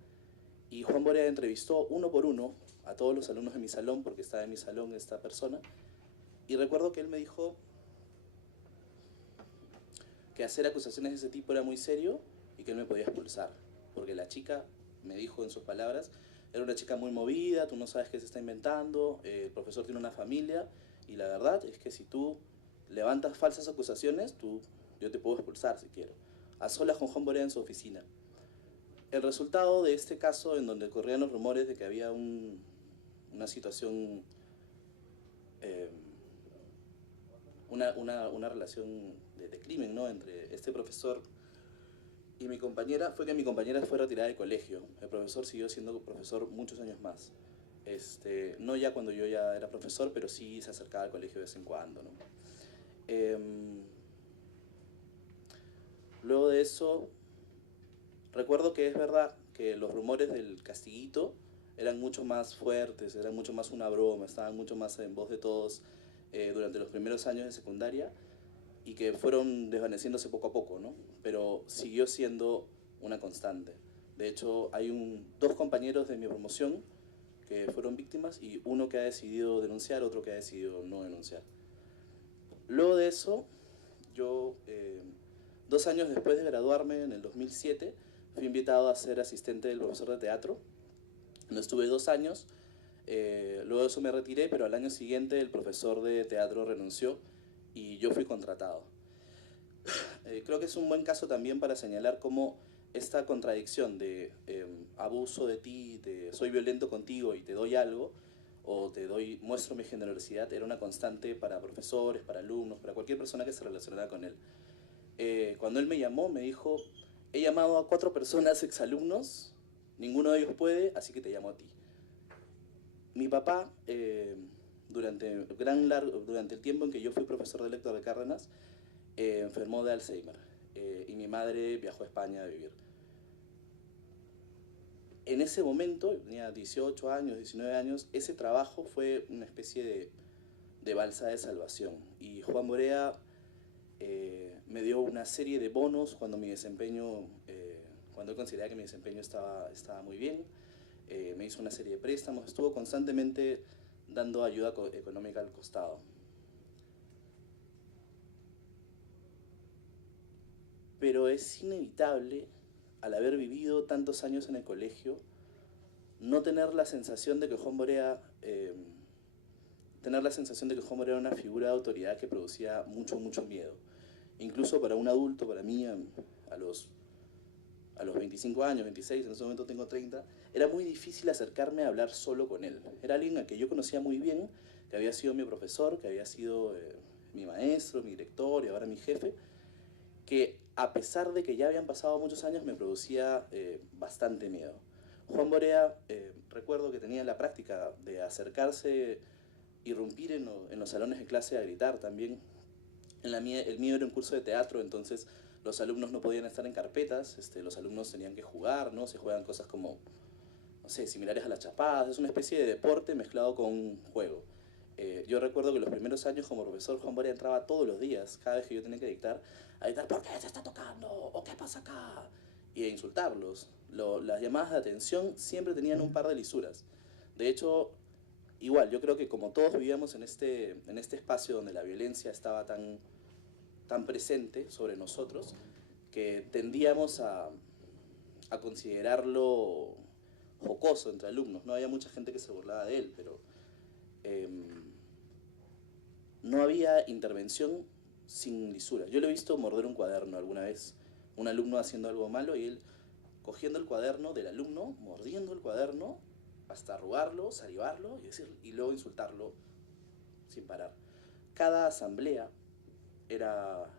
Y Juan Borea entrevistó uno por uno a todos los alumnos de mi salón, porque estaba en mi salón esta persona, y recuerdo que él me dijo que hacer acusaciones de ese tipo era muy serio y que él me podía expulsar, porque la chica, me dijo en sus palabras, era una chica muy movida, tú no sabes qué se está inventando, el profesor tiene una familia, y la verdad es que si tú levantas falsas acusaciones, yo te puedo expulsar si quiero. A solas con Juan Borea en su oficina. El resultado de este caso, en donde corrían los rumores de que había una situación, una relación de crimen, ¿no?, entre este profesor y mi compañera, fue que mi compañera fue retirada del colegio. El profesor siguió siendo profesor muchos años más. No ya cuando yo ya era profesor, pero sí se acercaba al colegio de vez en cuando, ¿no? Luego de eso, recuerdo que es verdad que los rumores del castiguito eran mucho más fuertes, eran mucho más una broma, estaban mucho más en voz de todos durante los primeros años de secundaria, y que fueron desvaneciéndose poco a poco, ¿no? Pero siguió siendo una constante. De hecho, hay dos compañeros de mi promoción que fueron víctimas, y uno que ha decidido denunciar, otro que ha decidido no denunciar. Luego de eso, yo, 2 años después de graduarme, en el 2007, fui invitado a ser asistente del profesor de teatro. No estuve 2 años, luego de eso me retiré, pero al año siguiente el profesor de teatro renunció y yo fui contratado. Creo que es un buen caso también para señalar cómo esta contradicción de abuso de ti, soy violento contigo y te doy algo, o muestro mi generosidad, era una constante para profesores, para alumnos, para cualquier persona que se relacionara con él. Cuando él me llamó, me dijo, he llamado a 4 personas exalumnos, ninguno de ellos puede, así que te llamo a ti. Mi papá, durante el tiempo en que yo fui profesor de Héctor de Cárdenas, enfermó de Alzheimer, y mi madre viajó a España a vivir. En ese momento, tenía 18 años, 19 años, ese trabajo fue una especie de balsa de salvación. Y Juan Borea me dio una serie de bonos cuando él consideraba que mi desempeño estaba muy bien. Me hizo una serie de préstamos, estuvo constantemente dando ayuda económica al costado. Pero es inevitable, al haber vivido tantos años en el colegio, no tener la sensación de que Juan Borea era una figura de autoridad que producía mucho miedo. Incluso para un adulto, para mí, a los 25 años, 26, en ese momento tengo 30, era muy difícil acercarme a hablar solo con él. Era alguien a que yo conocía muy bien, que había sido mi profesor, que había sido mi maestro, mi director y ahora mi jefe, que a pesar de que ya habían pasado muchos años, me producía bastante miedo. Juan Borea, recuerdo que tenía la práctica de acercarse, irrumpir en los salones de clase a gritar también. El mío era un curso de teatro, entonces los alumnos no podían estar en carpetas, los alumnos tenían que jugar, ¿no? Se juegan cosas como, no sé, similares a las chapadas, es una especie de deporte mezclado con un juego. Yo recuerdo que los primeros años como profesor Juan Borea entraba todos los días, cada vez que yo tenía que dictar, a dictar, ¿por qué se está tocando? ¿O qué pasa acá? Y a insultarlos. Las llamadas de atención siempre tenían un par de lisuras. De hecho, igual, yo creo que como todos vivíamos en este espacio donde la violencia estaba tan presente sobre nosotros, que tendíamos a considerarlo jocoso entre alumnos. No había mucha gente que se burlaba de él, pero no había intervención sin lisura. Yo lo he visto morder un cuaderno alguna vez, un alumno haciendo algo malo y él cogiendo el cuaderno del alumno, mordiendo el cuaderno hasta arrugarlo, salivarlo y luego insultarlo sin parar. Cada asamblea era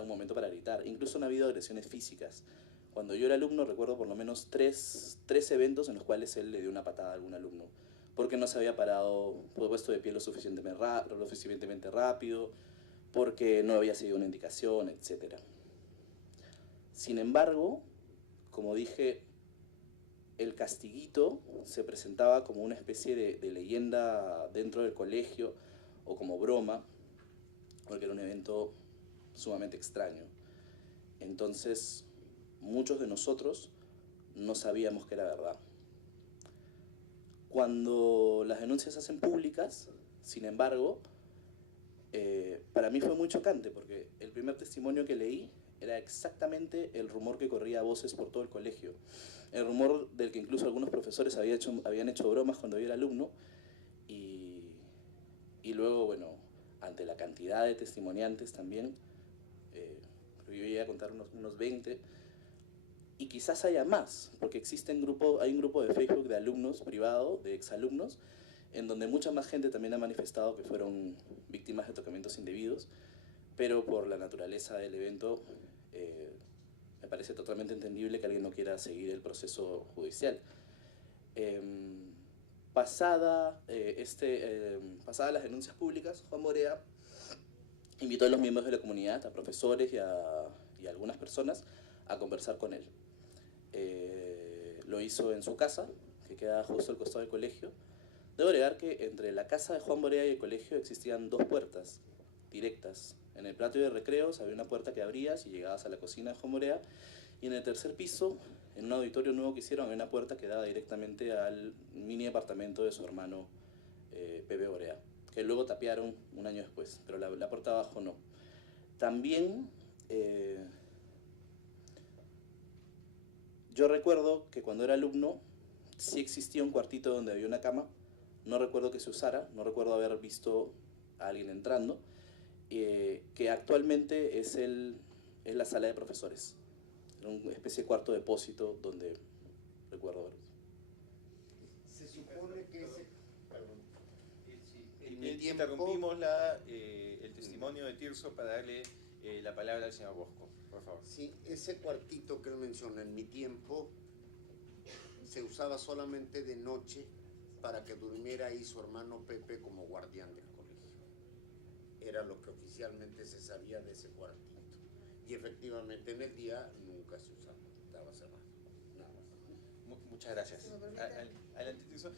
un momento para gritar. Incluso han habido agresiones físicas. Cuando yo era alumno recuerdo por lo menos tres eventos en los cuales él le dio una patada a algún alumno porque no se había parado, puesto de pie lo suficientemente rápido, porque no había seguido una indicación, etc. Sin embargo, como dije, el castiguito se presentaba como una especie de leyenda dentro del colegio o como broma, porque era un evento sumamente extraño. Entonces, muchos de nosotros no sabíamos que era verdad. Cuando las denuncias se hacen públicas, sin embargo, para mí fue muy chocante porque el primer testimonio que leí era exactamente el rumor que corría a voces por todo el colegio. El rumor del que incluso algunos profesores habían hecho bromas cuando yo era alumno y luego, bueno, ante la cantidad de testimoniantes también, creo que yo llegué a contar unos 20, y quizás haya más, porque hay un grupo de Facebook de alumnos privado, de exalumnos, en donde mucha más gente también ha manifestado que fueron víctimas de tocamientos indebidos, pero por la naturaleza del evento me parece totalmente entendible que alguien no quiera seguir el proceso judicial. Pasadas las denuncias públicas, Juan Borea invitó a los miembros de la comunidad, a profesores y a algunas personas, a conversar con él. Lo hizo en su casa, que queda justo al costado del colegio. Debo agregar que entre la casa de Juan Borea y el colegio existían dos puertas directas. En el patio de recreos había una puerta que abrías y llegabas a la cocina de Juan Borea, y en el tercer piso, en un auditorio nuevo que hicieron, había una puerta que daba directamente al mini apartamento de su hermano Pepe Borea, que luego tapiaron un año después, pero la puerta de abajo no. También yo recuerdo que cuando era alumno sí existía un cuartito donde había una cama. No recuerdo que se usara, no recuerdo haber visto a alguien entrando, que actualmente es la sala de profesores. Era una especie de cuarto depósito donde recuerdo verlo. Se supone que ese... Perdón. Interrumpimos el testimonio de Tirso para darle la palabra al señor Bosco, por favor. Sí, ese cuartito que él menciona, en mi tiempo se usaba solamente de noche para que durmiera ahí su hermano Pepe como guardián del colegio. Era lo que oficialmente se sabía de ese cuartito. Y efectivamente en el día nunca se usaba, estaba cerrado. Nada más. Muchas gracias. Adelante, Tirso.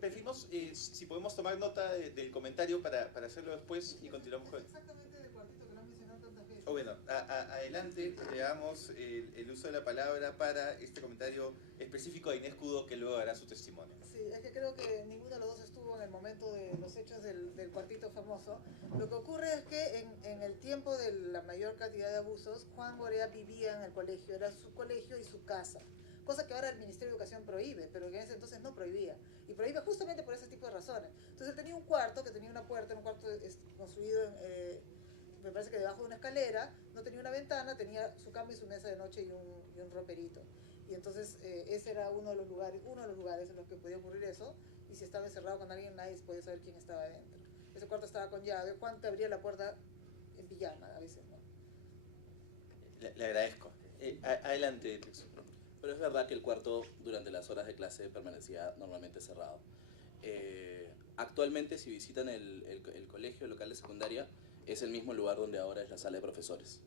Preferimos, si podemos tomar nota del comentario para hacerlo después y continuamos con... Exactamente del cuartito que lo han mencionado tantas veces. Bueno, adelante, le damos el uso de la palabra para este comentario específico de Inés Cudo, que luego dará su testimonio. Sí, es que creo que ninguno de los dos estuvo en el momento de los hechos del cuartito famoso. Lo que ocurre es que en el tiempo de la mayor cantidad de abusos, Juan Borea vivía en el colegio, era su colegio y su casa. Cosa que ahora el Ministerio de Educación prohíbe, pero que en ese entonces no prohibía. Y prohíbe justamente por ese tipo de razones. Entonces él tenía un cuarto que tenía una puerta, un cuarto construido me parece que debajo de una escalera, no tenía una ventana, tenía su cama y su mesa de noche y un roperito. Y entonces ese era uno de los lugares en los que podía ocurrir eso, y si estaba encerrado con alguien nadie podía saber quién estaba dentro. Ese cuarto estaba con llave. Juan te abría la puerta en pijama a veces, ¿no? Le agradezco. Adelante, Tirso. Pero es verdad que el cuarto durante las horas de clase permanecía normalmente cerrado. Actualmente, si visitan el colegio local de secundaria, es el mismo lugar donde ahora es la sala de profesores.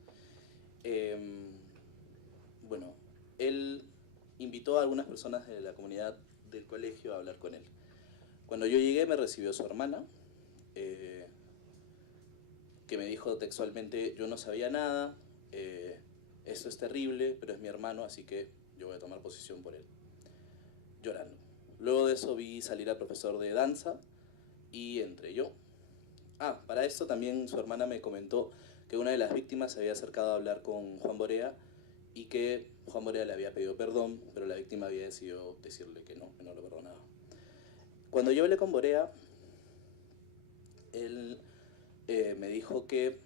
Bueno, él invitó a algunas personas de la comunidad del colegio a hablar con él. Cuando yo llegué me recibió su hermana, que me dijo textualmente: yo no sabía nada, esto es terrible, pero es mi hermano, así que yo voy a tomar posición por él. Llorando. Luego de eso vi salir al profesor de danza y entré yo. Para esto también su hermana me comentó que una de las víctimas se había acercado a hablar con Juan Borea y que Juan Borea le había pedido perdón, pero la víctima había decidido decirle que no lo perdonaba. Cuando yo hablé con Borea, él me dijo que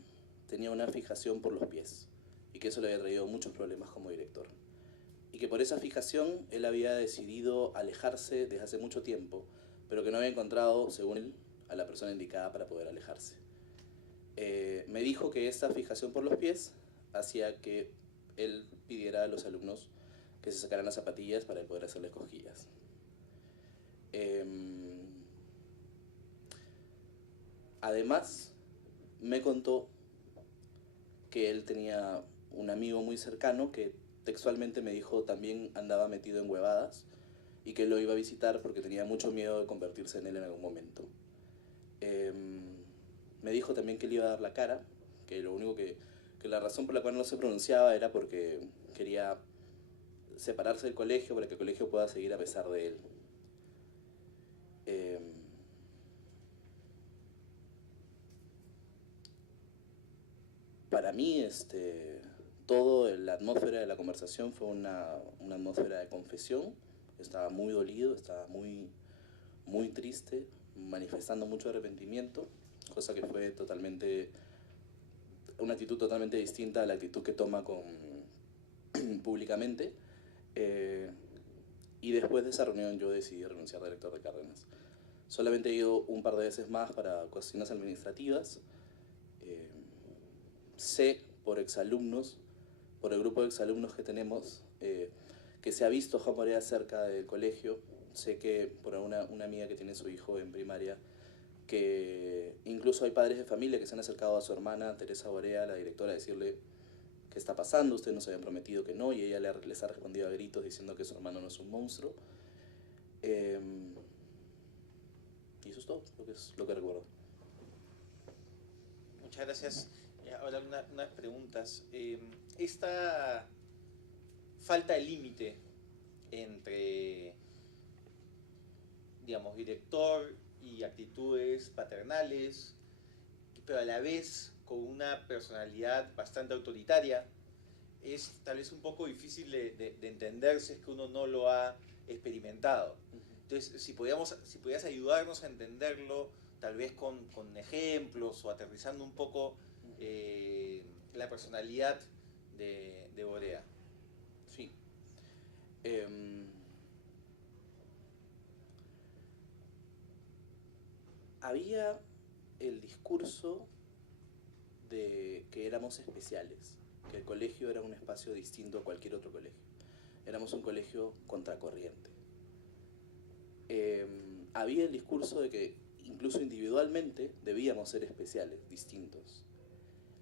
tenía una fijación por los pies y que eso le había traído muchos problemas como director. Y que por esa fijación él había decidido alejarse desde hace mucho tiempo, pero que no había encontrado, según él, a la persona indicada para poder alejarse. Me dijo que esta fijación por los pies hacía que él pidiera a los alumnos que se sacaran las zapatillas para poder hacerles cosquillas. Además, me contó que él tenía un amigo muy cercano que textualmente me dijo también andaba metido en huevadas y que lo iba a visitar porque tenía mucho miedo de convertirse en él en algún momento. Me dijo también que le iba a dar la cara, que lo único que la razón por la cual no se pronunciaba era porque quería separarse del colegio para que el colegio pueda seguir a pesar de él. Para mí, toda la atmósfera de la conversación fue una atmósfera de confesión. Estaba muy dolido, estaba muy triste, manifestando mucho arrepentimiento, cosa que fue una actitud totalmente distinta a la actitud que toma públicamente. Y después de esa reunión yo decidí renunciar a director de Cárdenas. Solamente he ido un par de veces más para cuestiones administrativas. Sé por exalumnos, por el grupo de exalumnos que tenemos, que se ha visto a Juan Borea cerca del colegio. Sé que por una amiga que tiene su hijo en primaria, que incluso hay padres de familia que se han acercado a su hermana, Teresa Borea, la directora, a decirle: ¿qué está pasando? Ustedes nos habían prometido que no, y ella les ha respondido a gritos diciendo que su hermano no es un monstruo. Y eso es todo, lo que recuerdo. Muchas gracias. Ahora unas preguntas. Esta falta de límite entre, digamos, director y actitudes paternales, pero a la vez con una personalidad bastante autoritaria, es tal vez un poco difícil de entender si es que uno no lo ha experimentado. Entonces, si pudieras ayudarnos a entenderlo, tal vez con ejemplos o aterrizando un poco la personalidad de Borea. Sí. Había el discurso de que éramos especiales, que el colegio era un espacio distinto a cualquier otro colegio. Éramos un colegio contracorriente. Había el discurso de que incluso individualmente debíamos ser especiales, distintos.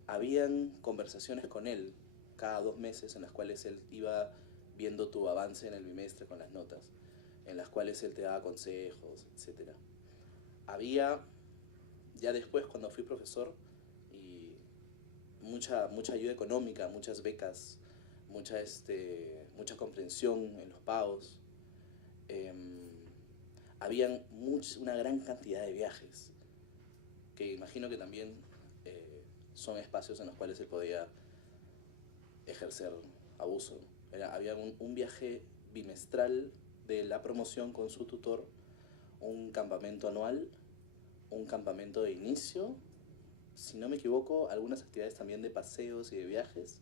Habían conversaciones con él cada 2 meses en las cuales él iba viendo tu avance en el bimestre con las notas, en las cuales él te daba consejos, etc. Había, ya después cuando fui profesor, y mucha ayuda económica, muchas becas, mucha comprensión en los pagos. Habían una gran cantidad de viajes, que imagino que también son espacios en los cuales él podía ejercer abuso. Había un viaje bimestral de la promoción con su tutor, un campamento anual, un campamento de inicio, si no me equivoco, algunas actividades también de paseos y de viajes,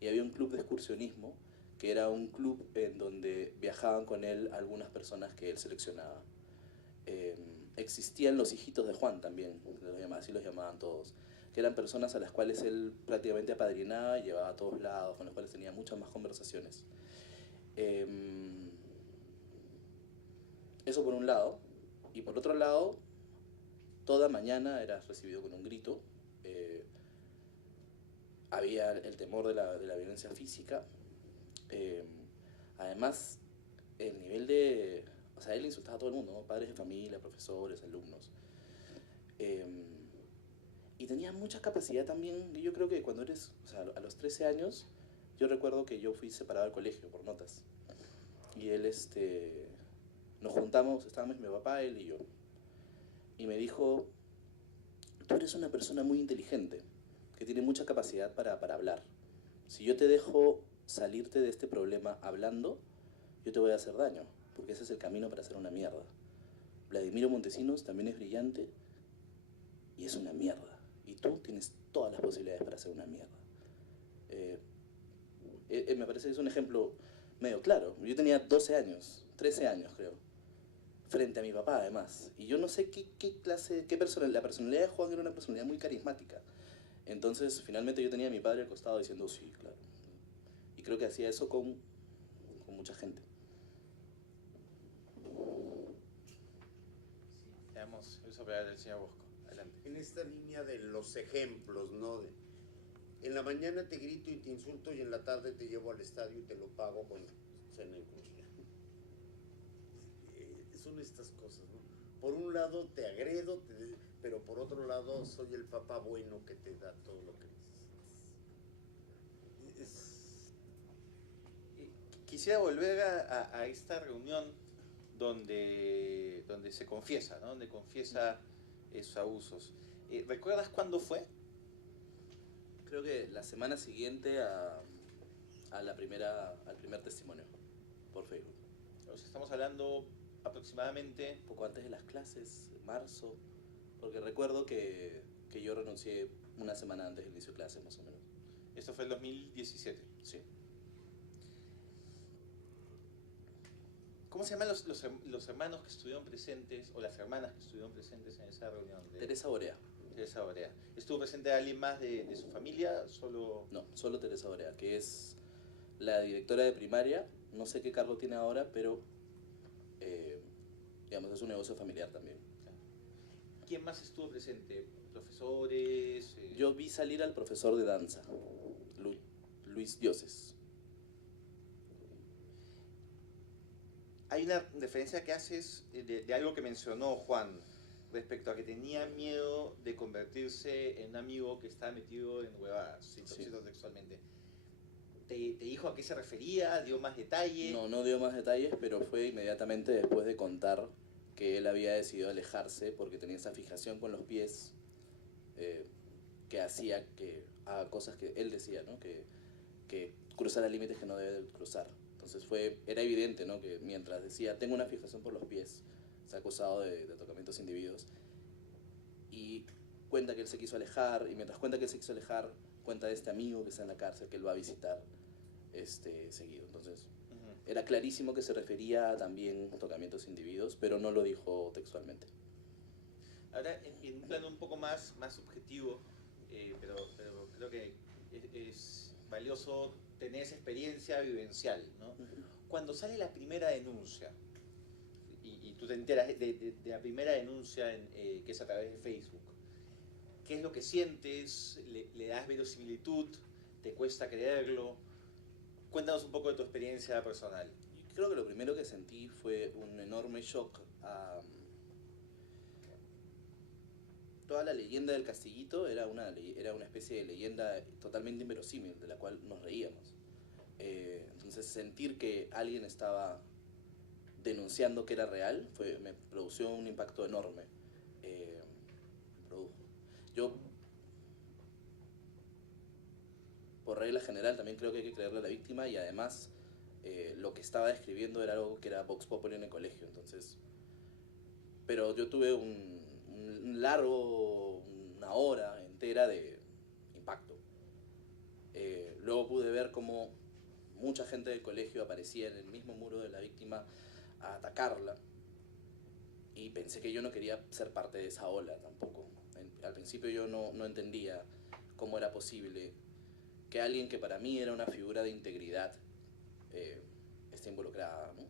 y había un club de excursionismo, que era un club en donde viajaban con él algunas personas que él seleccionaba. Existían los hijitos de Juan también, así los llamaban todos, que eran personas a las cuales él prácticamente apadrinaba y llevaba a todos lados, con las cuales tenía muchas más conversaciones. Eso por un lado. Y por otro lado, toda mañana eras recibido con un grito. había el temor de la violencia física. Además, el nivel de... O sea, él insultaba a todo el mundo, ¿no? Padres de familia, profesores, alumnos. Y tenía mucha capacidad también. Yo creo que cuando eres... O sea, a los 13 años, yo recuerdo que yo fui separado del colegio por notas. Y él, nos juntamos, estábamos mi papá, él y yo. Y me dijo, tú eres una persona muy inteligente, que tiene mucha capacidad para hablar. Si yo te dejo salirte de este problema hablando, yo te voy a hacer daño, porque ese es el camino para hacer una mierda. Vladimiro Montesinos también es brillante y es una mierda. Y tú tienes todas las posibilidades para hacer una mierda. Me parece que es un ejemplo medio claro. Yo tenía 12 años, 13 años creo, frente a mi papá además. Y yo no sé la personalidad de Juan era una personalidad muy carismática. Entonces finalmente yo tenía a mi padre al costado diciendo sí, claro. Y creo que hacía eso con mucha gente. Veamos el soplar del señor Bosco. Adelante. En esta línea de los ejemplos, ¿no? En la mañana te grito y te insulto y en la tarde te llevo al estadio y te lo pago con cena incluida. Son estas cosas, ¿no? Por un lado te agredo, pero por otro lado soy el papá bueno que te da todo lo que necesitas. Quisiera volver a esta reunión donde se confiesa, ¿no? Donde confiesa esos abusos. ¿Recuerdas cuándo fue? Creo que la semana siguiente al primer testimonio por Facebook. O sea, estamos hablando aproximadamente... Un poco antes de las clases, marzo, porque recuerdo que yo renuncié una semana antes del inicio de clases, más o menos. Esto fue el 2017. Sí. ¿Cómo se llaman los hermanos que estuvieron presentes, o las hermanas que estuvieron presentes en esa reunión? Teresa Borea. Teresa Borea. ¿Estuvo presente alguien más de su familia? ¿Solo...? No, solo Teresa Borea, que es la directora de primaria. No sé qué cargo tiene ahora, pero digamos, es un negocio familiar también. ¿Quién más estuvo presente? ¿Profesores? Yo vi salir al profesor de danza, Luis Dioses. Hay una referencia que haces de algo que mencionó Juan respecto a que tenía miedo de convertirse en un amigo que estaba metido en huevadas, si Sí. cito textualmente. ¿Te dijo a qué se refería? ¿Dio más detalles? No dio más detalles, pero fue inmediatamente después de contar que él había decidido alejarse porque tenía esa fijación con los pies que hacía que haga cosas que él decía, ¿no? Que cruzara límites que no debe cruzar. Entonces era evidente, ¿no? Que mientras decía, tengo una fijación por los pies, se ha acusado de tocamientos individuos. Y cuenta que él se quiso alejar, y mientras cuenta que él se quiso alejar, cuenta de este amigo que está en la cárcel, que él va a visitar seguido. Entonces, era clarísimo que se refería también a tocamientos individuos, pero no lo dijo textualmente. Ahora, en un plano un poco más subjetivo, pero creo que es valioso tener esa experiencia vivencial, ¿no? Cuando sale la primera denuncia, y tú te enteras de la primera denuncia que es a través de Facebook, ¿qué es lo que sientes? ¿Le das verosimilitud? ¿Te cuesta creerlo? Cuéntanos un poco de tu experiencia personal. Creo que lo primero que sentí fue un enorme shock a... Toda la leyenda del Castillito era una especie de leyenda totalmente inverosímil, de la cual nos reíamos. Entonces sentir que alguien estaba denunciando que era real me produjo un impacto enorme. Yo, por regla general, también creo que hay que creerle a la víctima, y además lo que estaba describiendo era algo que era Vox Populi en el colegio. Entonces, pero yo tuve una hora entera de impacto. Luego pude ver cómo mucha gente del colegio aparecía en el mismo muro de la víctima a atacarla, y pensé que yo no quería ser parte de esa ola tampoco. Al principio yo no entendía cómo era posible que alguien que para mí era una figura de integridad esté involucrada, ¿no?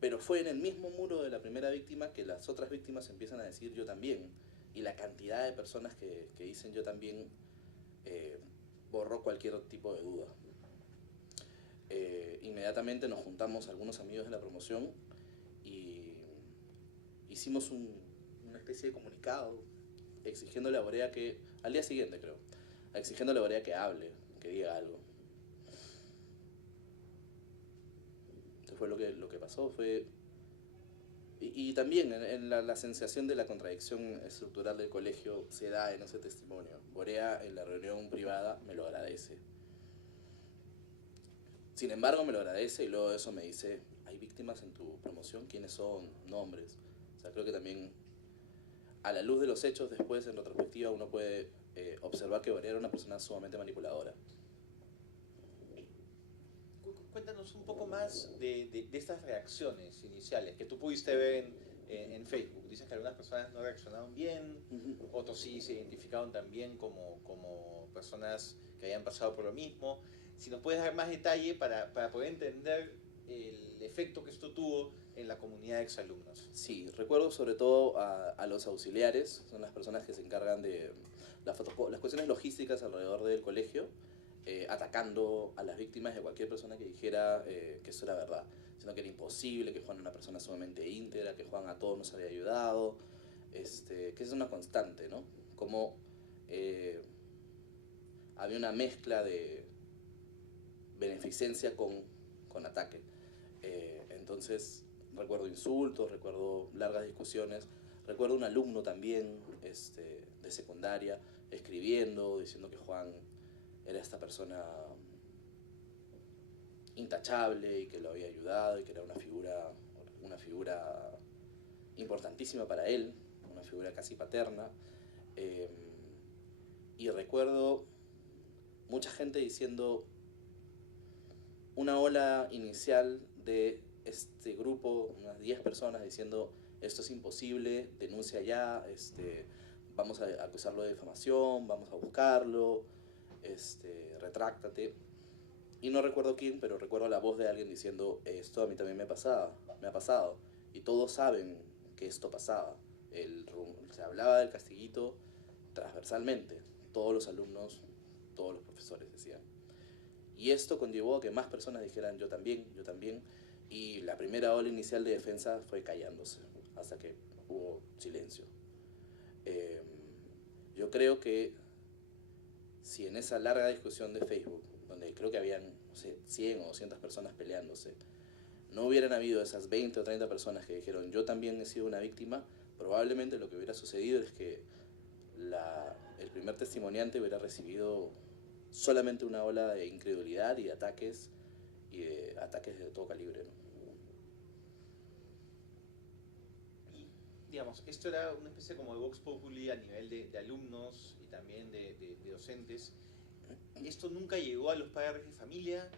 Pero fue en el mismo muro de la primera víctima que las otras víctimas empiezan a decir yo también, y la cantidad de personas que dicen yo también borró cualquier tipo de duda. Inmediatamente nos juntamos algunos amigos de la promoción y hicimos una especie de comunicado exigiéndole a Borea que, al día siguiente creo, exigiéndole a Borea que hable, que diga algo. Eso fue lo que pasó, fue... Y también en la sensación de la contradicción estructural del colegio se da en ese testimonio. Borea en la reunión privada me lo agradece. Sin embargo, me lo agradece y luego de eso me dice, ¿hay víctimas en tu promoción? ¿Quiénes son? Nombres. O sea, creo que también a la luz de los hechos después, en retrospectiva, uno puede observar que Borea era una persona sumamente manipuladora. Cuéntanos un poco más de estas reacciones iniciales que tú pudiste ver en Facebook. Dices que algunas personas no reaccionaron bien, otros sí se identificaron también como personas que habían pasado por lo mismo. Si nos puedes dar más detalle para poder entender el efecto que esto tuvo en la comunidad de exalumnos. Sí, recuerdo sobre todo a los auxiliares, son las personas que se encargan de las cuestiones logísticas alrededor del colegio, atacando a las víctimas de cualquier persona que dijera que eso era verdad, sino que era imposible, que Juan era una persona sumamente íntegra, que Juan a todos nos había ayudado, que es una constante, ¿no? Como había una mezcla de beneficencia con ataque. Entonces recuerdo insultos, recuerdo largas discusiones, recuerdo un alumno también de secundaria escribiendo, diciendo que Juan era esta persona intachable y que lo había ayudado y que era una figura importantísima para él, una figura casi paterna. Y recuerdo mucha gente diciendo, una ola inicial de este grupo, unas 10 personas diciendo esto es imposible, denuncia ya, vamos a acusarlo de difamación, vamos a buscarlo, retráctate. Y no recuerdo quién, pero recuerdo la voz de alguien diciendo esto a mí también me ha pasado. Y todos saben que esto pasaba. Se hablaba del castiguito transversalmente. Todos los alumnos, todos los profesores decían. Y esto conllevó a que más personas dijeran yo también, y la primera ola inicial de defensa fue callándose, hasta que hubo silencio. Yo creo que si en esa larga discusión de Facebook, donde creo que habían, no sé, 100 o 200 personas peleándose, no hubieran habido esas 20 o 30 personas que dijeron yo también he sido una víctima, probablemente lo que hubiera sucedido es que el primer testimoniante hubiera recibido solamente una ola de incredulidad y de ataques de todo calibre, ¿no? Y, digamos, esto era una especie como de Vox Populi a nivel de alumnos y también de docentes. ¿Esto nunca llegó a los padres de familia?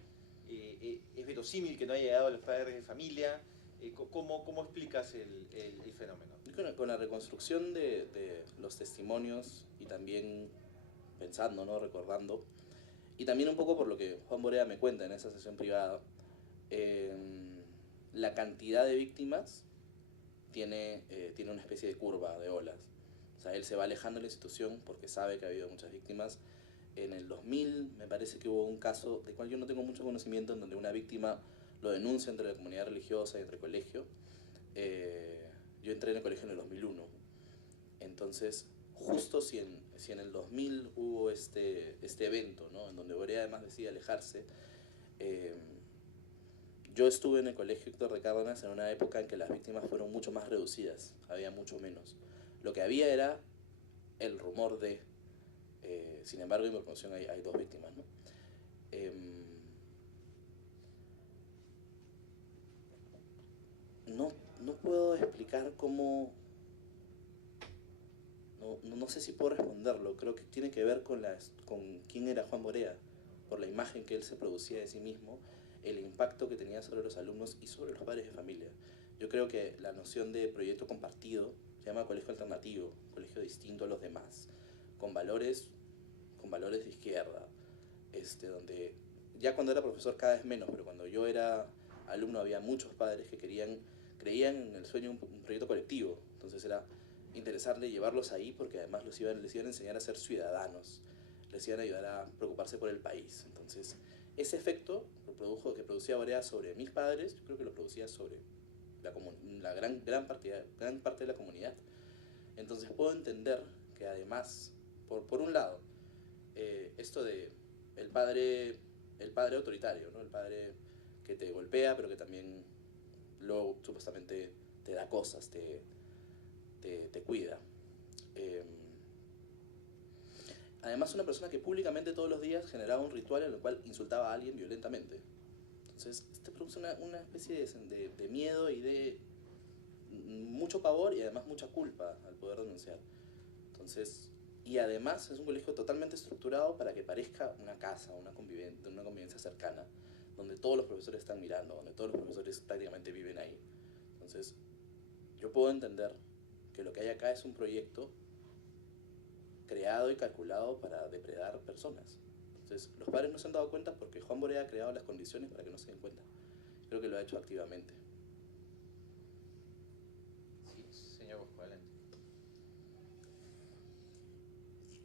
¿Es verosímil que no haya llegado a los padres de familia? ¿Cómo explicas el fenómeno? Con la reconstrucción de los testimonios y también pensando, ¿no? Recordando, y también un poco por lo que Juan Borea me cuenta en esa sesión privada, la cantidad de víctimas tiene una especie de curva, de olas. O sea, él se va alejando de la institución porque sabe que ha habido muchas víctimas. En el 2000 me parece que hubo un caso del cual yo no tengo mucho conocimiento, en donde una víctima lo denuncia entre la comunidad religiosa y entre el colegio. Yo entré en el colegio en el 2001. Entonces, justo si en el 2000 hubo este evento, ¿no? En donde Borea además decide alejarse, yo estuve en el colegio Héctor de Cárdenas en una época en que las víctimas fueron mucho más reducidas, había mucho menos. Lo que había era el rumor de, sin embargo en mi promoción hay 2 víctimas, ¿no? No puedo explicar cómo, no sé si puedo responderlo, creo que tiene que ver con quién era Juan Borea, por la imagen que él se producía de sí mismo, el impacto que tenía sobre los alumnos y sobre los padres de familia. Yo creo que la noción de proyecto compartido se llama colegio alternativo, colegio distinto a los demás, con valores de izquierda, donde ya cuando era profesor cada vez menos, pero cuando yo era alumno había muchos padres que creían en el sueño de un proyecto colectivo. Entonces era interesante llevarlos ahí porque además les iban a enseñar a ser ciudadanos. les iban a ayudar a preocuparse por el país. Entonces, ese efecto que producía Borea sobre mis padres, yo creo que lo producía sobre la gran parte de la comunidad. Entonces puedo entender que además, por un lado, esto de el padre autoritario, ¿no? El padre que te golpea, pero que también luego supuestamente te da cosas, te cuida. Además, una persona que públicamente todos los días generaba un ritual en el cual insultaba a alguien violentamente. Entonces, te produce una especie de miedo y de mucho pavor y además mucha culpa al poder denunciar. Entonces, y además es un colegio totalmente estructurado para que parezca una casa, una convivencia cercana, donde todos los profesores están mirando, donde todos los profesores prácticamente viven ahí. Entonces, yo puedo entender que lo que hay acá es un proyecto creado y calculado para depredar personas. Entonces, los padres no se han dado cuenta porque Juan Borea ha creado las condiciones para que no se den cuenta. Creo que lo ha hecho activamente. Sí, señor Bosco, adelante.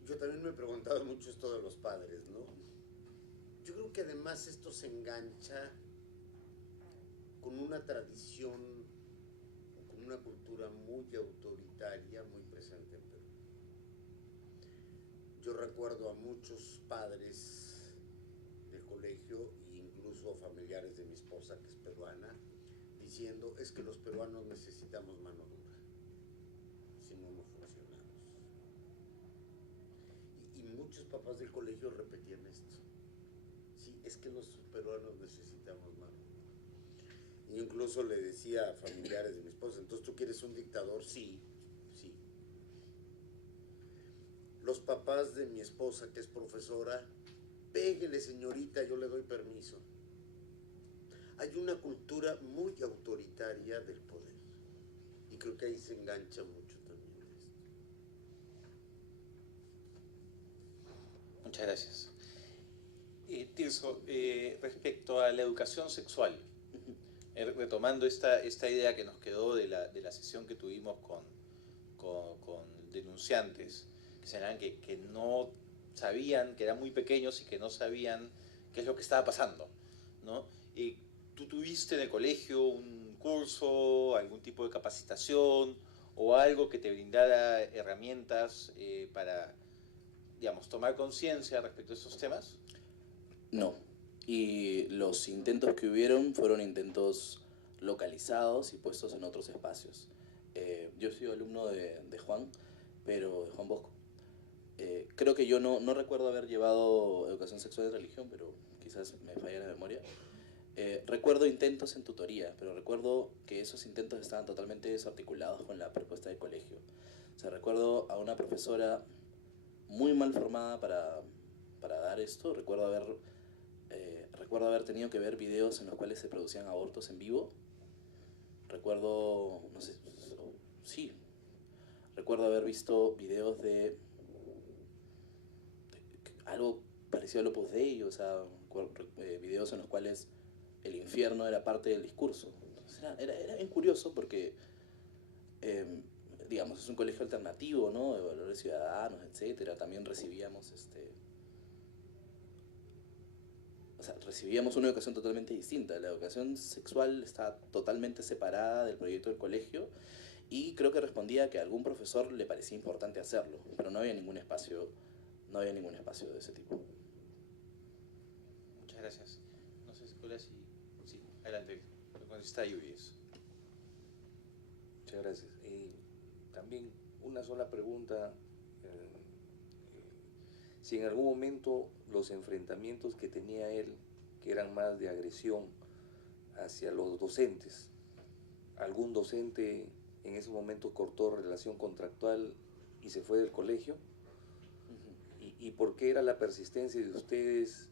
Yo también me he preguntado mucho esto de los padres, ¿no? Yo creo que además esto se engancha con una tradición, con una cultura muy autoritaria, muy presente en Perú. Yo recuerdo a muchos padres del colegio e incluso familiares de mi esposa, que es peruana, diciendo, es que los peruanos necesitamos mano dura, si no, no funcionamos. Y muchos papás del colegio repetían esto. Sí, es que los peruanos necesitamos mano dura. Y incluso le decía a familiares de mi esposa, entonces tú quieres un dictador, sí, sí. Los papás de mi esposa, que es profesora, péguele señorita, yo le doy permiso. Hay una cultura muy autoritaria del poder. Y creo que ahí se engancha mucho también esto. Muchas gracias. Tirso, respecto a la educación sexual, retomando esta idea que nos quedó de la sesión que tuvimos con denunciantes, que señalaban que no sabían, que eran muy pequeños y que no sabían qué es lo que estaba pasando, ¿no? ¿Tú tuviste en el colegio un curso, algún tipo de capacitación o algo que te brindara herramientas para, digamos, tomar conciencia respecto a esos temas? No. Y los intentos que hubieron fueron intentos localizados y puestos en otros espacios. Yo soy alumno de Juan, pero de Juan Bosco. Creo que yo no recuerdo haber llevado educación sexual y religión, pero quizás me falla la memoria. Recuerdo intentos en tutoría, pero recuerdo que esos intentos estaban totalmente desarticulados con la propuesta del colegio. O sea, recuerdo a una profesora muy mal formada para dar esto. Recuerdo haber tenido que ver videos en los cuales se producían abortos en vivo. Recuerdo, no sé, sí, recuerdo haber visto videos de algo parecido al Opus Dei, o sea, videos en los cuales el infierno era parte del discurso. Entonces era bien curioso porque, digamos, es un colegio alternativo, ¿no? De valores ciudadanos, etcétera. También recibíamos recibíamos una educación totalmente distinta. La educación sexual está totalmente separada del proyecto del colegio y creo que respondía a que a algún profesor le parecía importante hacerlo, pero no había ningún espacio de ese tipo. Muchas gracias. No sé, Nicolás, sí, adelante, con esta lluvias. Muchas gracias. También una sola pregunta. Si en algún momento los enfrentamientos que tenía él, que eran más de agresión hacia los docentes, algún docente en ese momento cortó relación contractual y se fue del colegio, y por qué era la persistencia de ustedes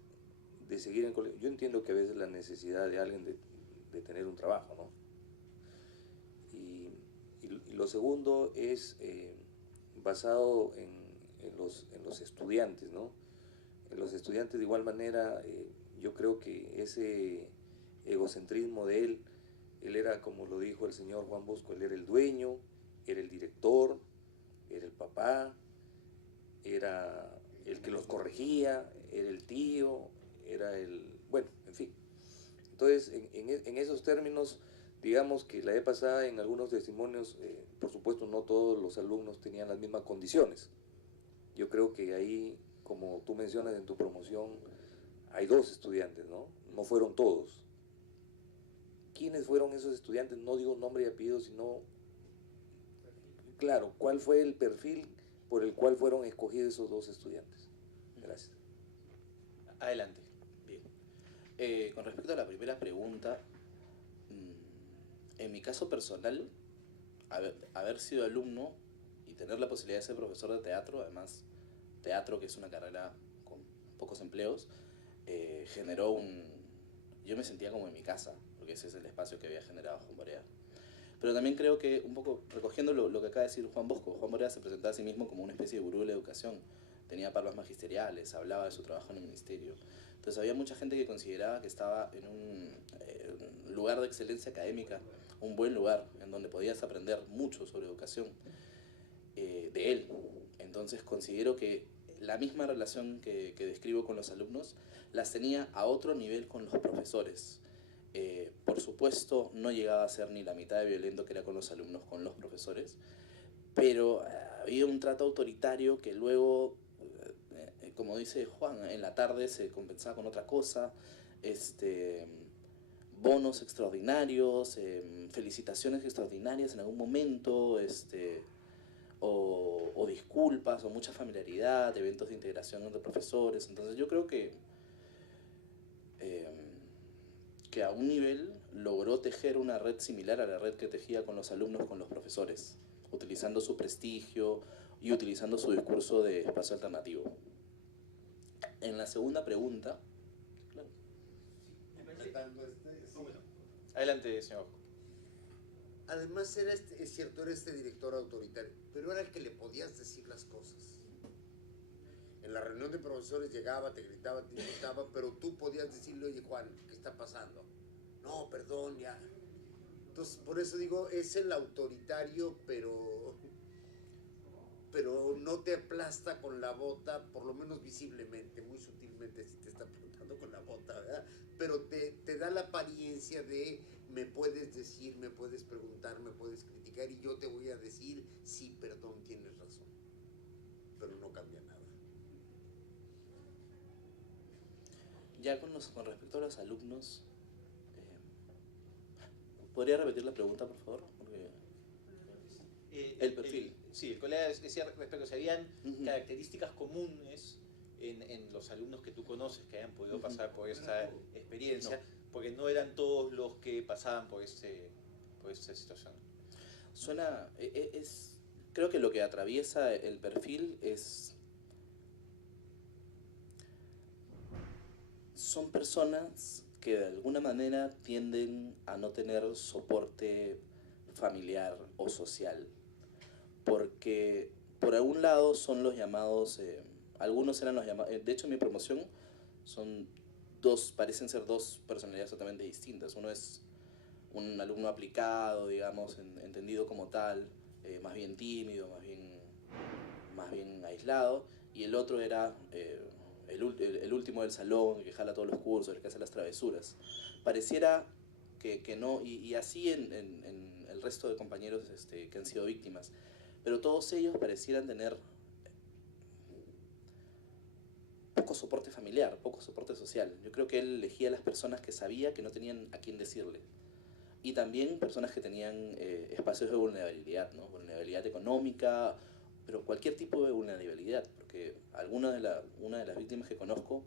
de seguir en el colegio. Yo entiendo que a veces la necesidad de alguien de tener un trabajo, ¿no? Y lo segundo es basado en los estudiantes, ¿no? En los estudiantes de igual manera, yo creo que ese egocentrismo de él era, como lo dijo el señor Juan Bosco, él era el dueño, era el director, era el papá, era el que los corregía, era el tío, era el... bueno, en fin. Entonces, en esos términos, digamos que la vez pasada en algunos testimonios, por supuesto no todos los alumnos tenían las mismas condiciones. Yo creo que ahí, como tú mencionas en tu promoción, hay 2 estudiantes, ¿no? No fueron todos. ¿Quiénes fueron esos estudiantes? No digo nombre y apellido, sino, claro, ¿cuál fue el perfil por el cual fueron escogidos esos 2 estudiantes? Gracias. Adelante. Bien. Con respecto a la primera pregunta, en mi caso personal, haber sido alumno y tener la posibilidad de ser profesor de teatro, además teatro, que es una carrera con pocos empleos, generó un... Yo me sentía como en mi casa, porque ese es el espacio que había generado Juan Borea. Pero también creo que, un poco recogiendo lo que acaba de decir Juan Bosco, Juan Borea se presentaba a sí mismo como una especie de gurú de la educación. Tenía parvas magisteriales, hablaba de su trabajo en el ministerio. Entonces había mucha gente que consideraba que estaba en un lugar de excelencia académica, un buen lugar, en donde podías aprender mucho sobre educación de él. Entonces considero que la misma relación que describo con los alumnos, las tenía a otro nivel con los profesores. Por supuesto, no llegaba a ser ni la mitad de violento que era con los alumnos, con los profesores, pero había un trato autoritario que luego, como dice Juan, en la tarde se compensaba con otra cosa, bonos extraordinarios, felicitaciones extraordinarias en algún momento, o disculpas, o mucha familiaridad, eventos de integración entre profesores. Entonces yo creo que a un nivel logró tejer una red similar a la red que tejía con los alumnos, con los profesores, utilizando su prestigio y utilizando su discurso de espacio alternativo. En la segunda pregunta... Adelante, señor. Además, es cierto, era este director autoritario, pero era el que le podías decir las cosas. En la reunión de profesores llegaba, te gritaba, te insultaba, pero tú podías decirle, oye, Juan, ¿qué está pasando? No, perdón, ya. Entonces, por eso digo, es el autoritario, pero no te aplasta con la bota, por lo menos visiblemente, muy sutilmente sí te está aplastando con la bota, ¿verdad? Pero te da la apariencia de me puedes decir, me puedes preguntar, me puedes criticar y yo te voy a decir, sí, perdón, tienes razón. Pero no cambia nada. Ya con respecto a los alumnos, ¿podría repetir la pregunta, por favor? Porque el perfil. Sí, el colega decía respecto a si habían características comunes en los alumnos que tú conoces que hayan podido pasar por esta experiencia, porque no eran todos los que pasaban por esta situación. Creo que lo que atraviesa el perfil son personas que de alguna manera tienden a no tener soporte familiar o social, porque por algún lado son los llamados, algunos eran los llamados, de hecho en mi promoción parecen ser 2 personalidades totalmente distintas. Uno es un alumno aplicado, digamos, entendido como tal, más bien tímido, más bien aislado, y el otro era el último del salón, el que jala todos los cursos, el que hace las travesuras. Pareciera que no, y así en el resto de compañeros que han sido víctimas, pero todos ellos parecieran tener poco soporte familiar, poco soporte social. Yo creo que él elegía a las personas que sabía que no tenían a quién decirle. Y también personas que tenían espacios de vulnerabilidad, ¿no? Vulnerabilidad económica, pero cualquier tipo de vulnerabilidad, porque una de las víctimas que conozco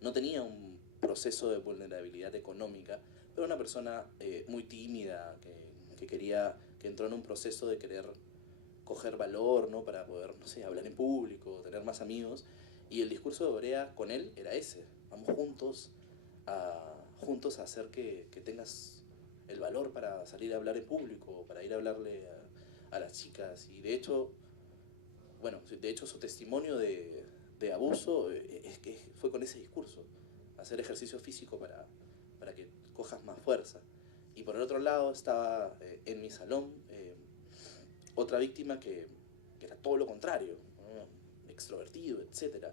no tenía un proceso de vulnerabilidad económica, pero una persona muy tímida, que entró en un proceso de querer coger valor, ¿no? Para poder, no sé, hablar en público, tener más amigos, y el discurso de Borea con él era ese: vamos juntos a hacer que tengas el valor para salir a hablar en público, para ir a hablarle a las chicas. Y de hecho, su testimonio de abuso fue con ese discurso: hacer ejercicio físico para que cojas más fuerza. Y por el otro lado estaba en mi salón otra víctima que era todo lo contrario, ¿no? Extrovertido, etc.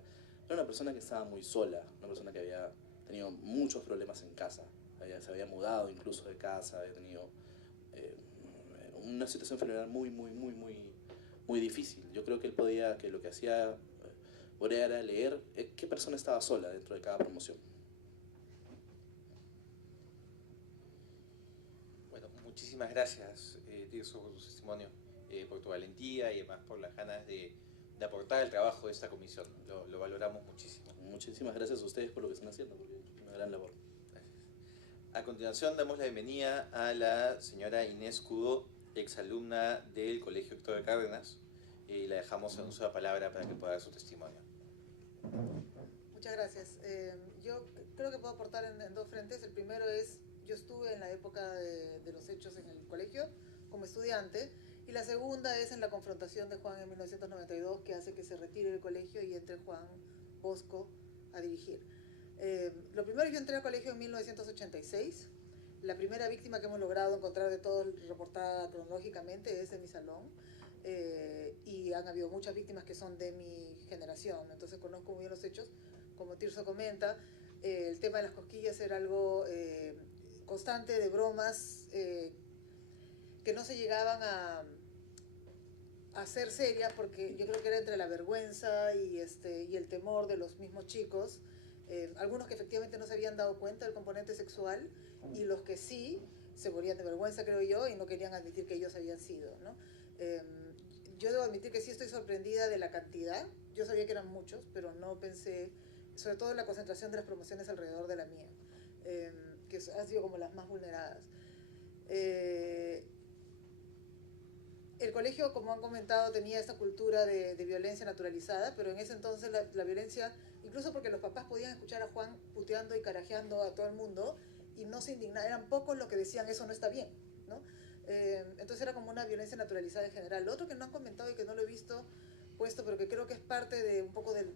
Era una persona que estaba muy sola, una persona que había tenido muchos problemas en casa, se había mudado incluso de casa, había tenido una situación familiar muy difícil. Yo creo que él podía, que lo que hacía Borea era leer qué persona estaba sola dentro de cada promoción. Bueno, muchísimas gracias, Tirso, por tu testimonio, por tu valentía y además por las ganas de aportar al trabajo de esta comisión. Lo valoramos muchísimo. Muchísimas gracias a ustedes por lo que están haciendo, porque es una gran labor. Gracias. A continuación damos la bienvenida a la señora Inés Cudo, exalumna del Colegio Héctor de Cárdenas, y la dejamos en uso de palabra para que pueda dar su testimonio. Muchas gracias. Yo creo que puedo aportar en dos frentes. El primero es, yo estuve en la época de los hechos en el colegio como estudiante, y la segunda es en la confrontación de Juan en 1992, que hace que se retire del colegio y entre Juan Bosco a dirigir. Lo primero, yo entré al colegio en 1986. La primera víctima que hemos logrado encontrar de todo, reportada cronológicamente, es de mi salón. Y han habido muchas víctimas que son de mi generación, entonces conozco muy bien los hechos. Como Tirso comenta, el tema de las cosquillas era algo constante, de bromas que no se llegaban a hacer serias, porque yo creo que era entre la vergüenza y el temor de los mismos chicos, algunos que efectivamente no se habían dado cuenta del componente sexual, y los que sí se morían de vergüenza, creo yo, y no querían admitir que ellos habían sido, ¿no? Yo debo admitir que sí estoy sorprendida de la cantidad. Yo sabía que eran muchos, pero no pensé, sobre todo en la concentración de las promociones alrededor de la mía, que han sido como las más vulneradas. El colegio, como han comentado, tenía esta cultura de violencia naturalizada, pero en ese entonces la violencia, incluso porque los papás podían escuchar a Juan puteando y carajeando a todo el mundo y no se indignaban, eran pocos los que decían eso no está bien, ¿no? Entonces era como una violencia naturalizada en general. Lo otro que no han comentado y que no lo he visto puesto, pero que creo que es parte de un poco del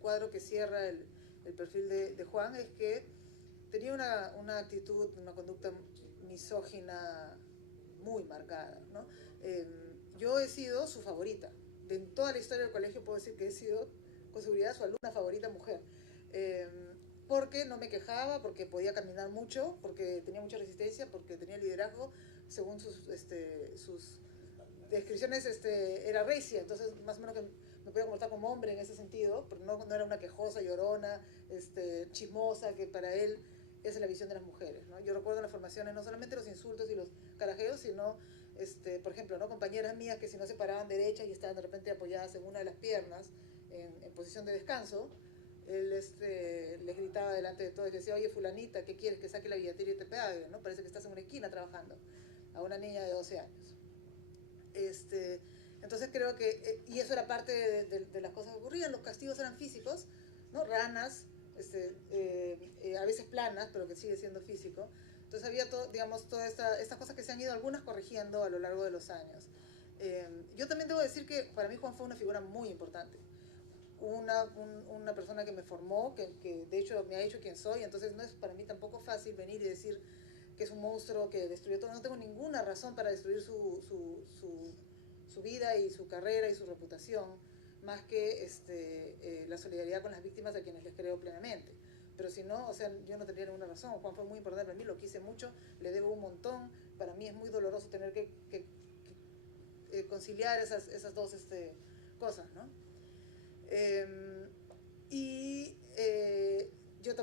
cuadro que cierra el perfil de Juan, es que tenía una actitud, una conducta misógina muy marcada, ¿no? Yo he sido su favorita. De toda la historia del colegio puedo decir que he sido con seguridad su alumna favorita mujer. Porque no me quejaba, porque podía caminar mucho, porque tenía mucha resistencia, porque tenía liderazgo, según sus descripciones, era recia, entonces más o menos que me podía comportar como hombre en ese sentido, pero no era una quejosa, llorona, chismosa, que para él esa es la visión de las mujeres, ¿no? Yo recuerdo en las formaciones no solamente los insultos y los carajeos, sino, por ejemplo, ¿no? Compañeras mías que si no se paraban derechas y estaban de repente apoyadas en una de las piernas, en posición de descanso, él les gritaba delante de todos, y decía, oye, fulanita, ¿qué quieres? Que saque la billetera y te pegue, ¿no? Parece que estás en una esquina trabajando, a una niña de 12 años. Entonces creo que, y eso era parte de las cosas que ocurrían. Los castigos eran físicos, ¿no? Ranas, a veces planas, pero que sigue siendo físico. Entonces había digamos, todas estas cosas que se han ido algunas corrigiendo a lo largo de los años. Yo también debo decir que para mí Juan fue una figura muy importante. Una persona que me formó, que de hecho me ha hecho quien soy, entonces no es para mí tampoco fácil venir y decir que es un monstruo que destruyó todo. No tengo ninguna razón para destruir su vida y su carrera y su reputación, más que la solidaridad con las víctimas, a quienes les creo plenamente. Pero si no, o sea, yo no tendría ninguna razón. Juan fue muy importante para mí, lo quise mucho, le debo un montón. Para mí es muy doloroso tener que conciliar esas dos cosas, ¿no?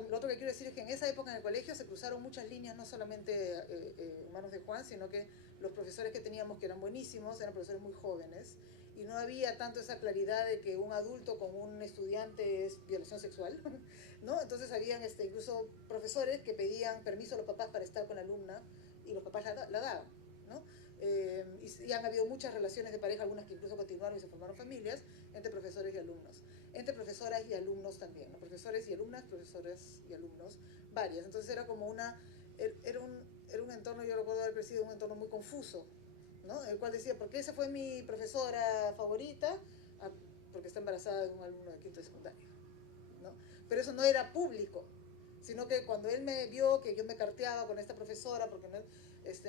Lo otro que quiero decir es que en esa época en el colegio se cruzaron muchas líneas, no solamente en manos de Juan, sino que los profesores que teníamos, que eran buenísimos, eran profesores muy jóvenes, y no había tanto esa claridad de que un adulto con un estudiante es violación sexual, ¿no? Entonces habían incluso profesores que pedían permiso a los papás para estar con la alumna, y los papás la daban, ¿no? Y han habido muchas relaciones de pareja, algunas que incluso continuaron y se formaron familias, entre profesores y alumnos, entre profesoras y alumnos también, ¿no? Profesores y alumnas, profesores y alumnos, varias. Entonces era como era un entorno, yo recuerdo haber crecido en un entorno muy confuso, ¿no? El cual decía, ¿por qué esa fue mi profesora favorita? Ah, porque está embarazada de un alumno de quinto de secundaria, ¿no? Pero eso no era público, sino que cuando él me vio que yo me carteaba con esta profesora, porque no,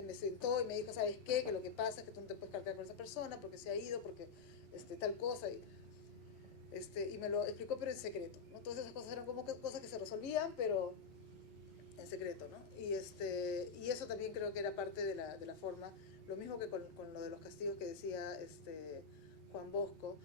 me sentó y me dijo, ¿sabes qué? Que lo que pasa es que tú no te puedes cartear con esa persona porque se ha ido, porque tal cosa. Y me lo explicó, pero en secreto, ¿no? Todas esas cosas eran como cosas que se resolvían, pero en secreto, ¿no? Y eso también creo que era parte de la forma, lo mismo que con lo de los castigos que decía Juan Bosco,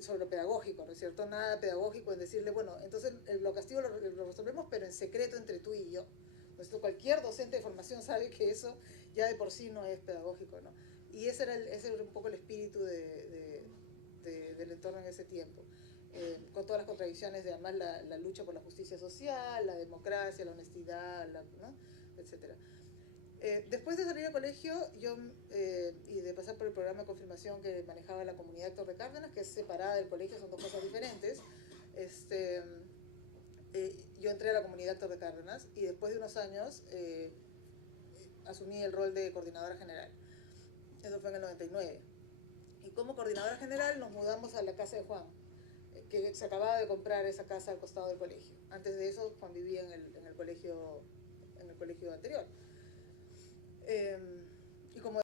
sobre lo pedagógico, ¿no es cierto? Nada pedagógico en decirle, bueno, entonces los castigos lo resolvemos, pero en secreto entre tú y yo. Entonces, cualquier docente de formación sabe que eso ya de por sí no es pedagógico, ¿no? Y ese era un poco el espíritu del entorno en ese tiempo. Con todas las contradicciones de además la lucha por la justicia social, la democracia, la honestidad, ¿no? Etcétera. Después de salir del colegio y de pasar por el programa de confirmación que manejaba la comunidad Héctor de Cárdenas, que es separada del colegio, son dos cosas diferentes, yo entré a la comunidad Héctor de Cárdenas y después de unos años asumí el rol de coordinadora general. Eso fue en el 99. Y como coordinadora general nos mudamos a la casa de Juan, que se acababa de comprar esa casa al costado del colegio. Antes de eso, Juan vivía en el colegio anterior.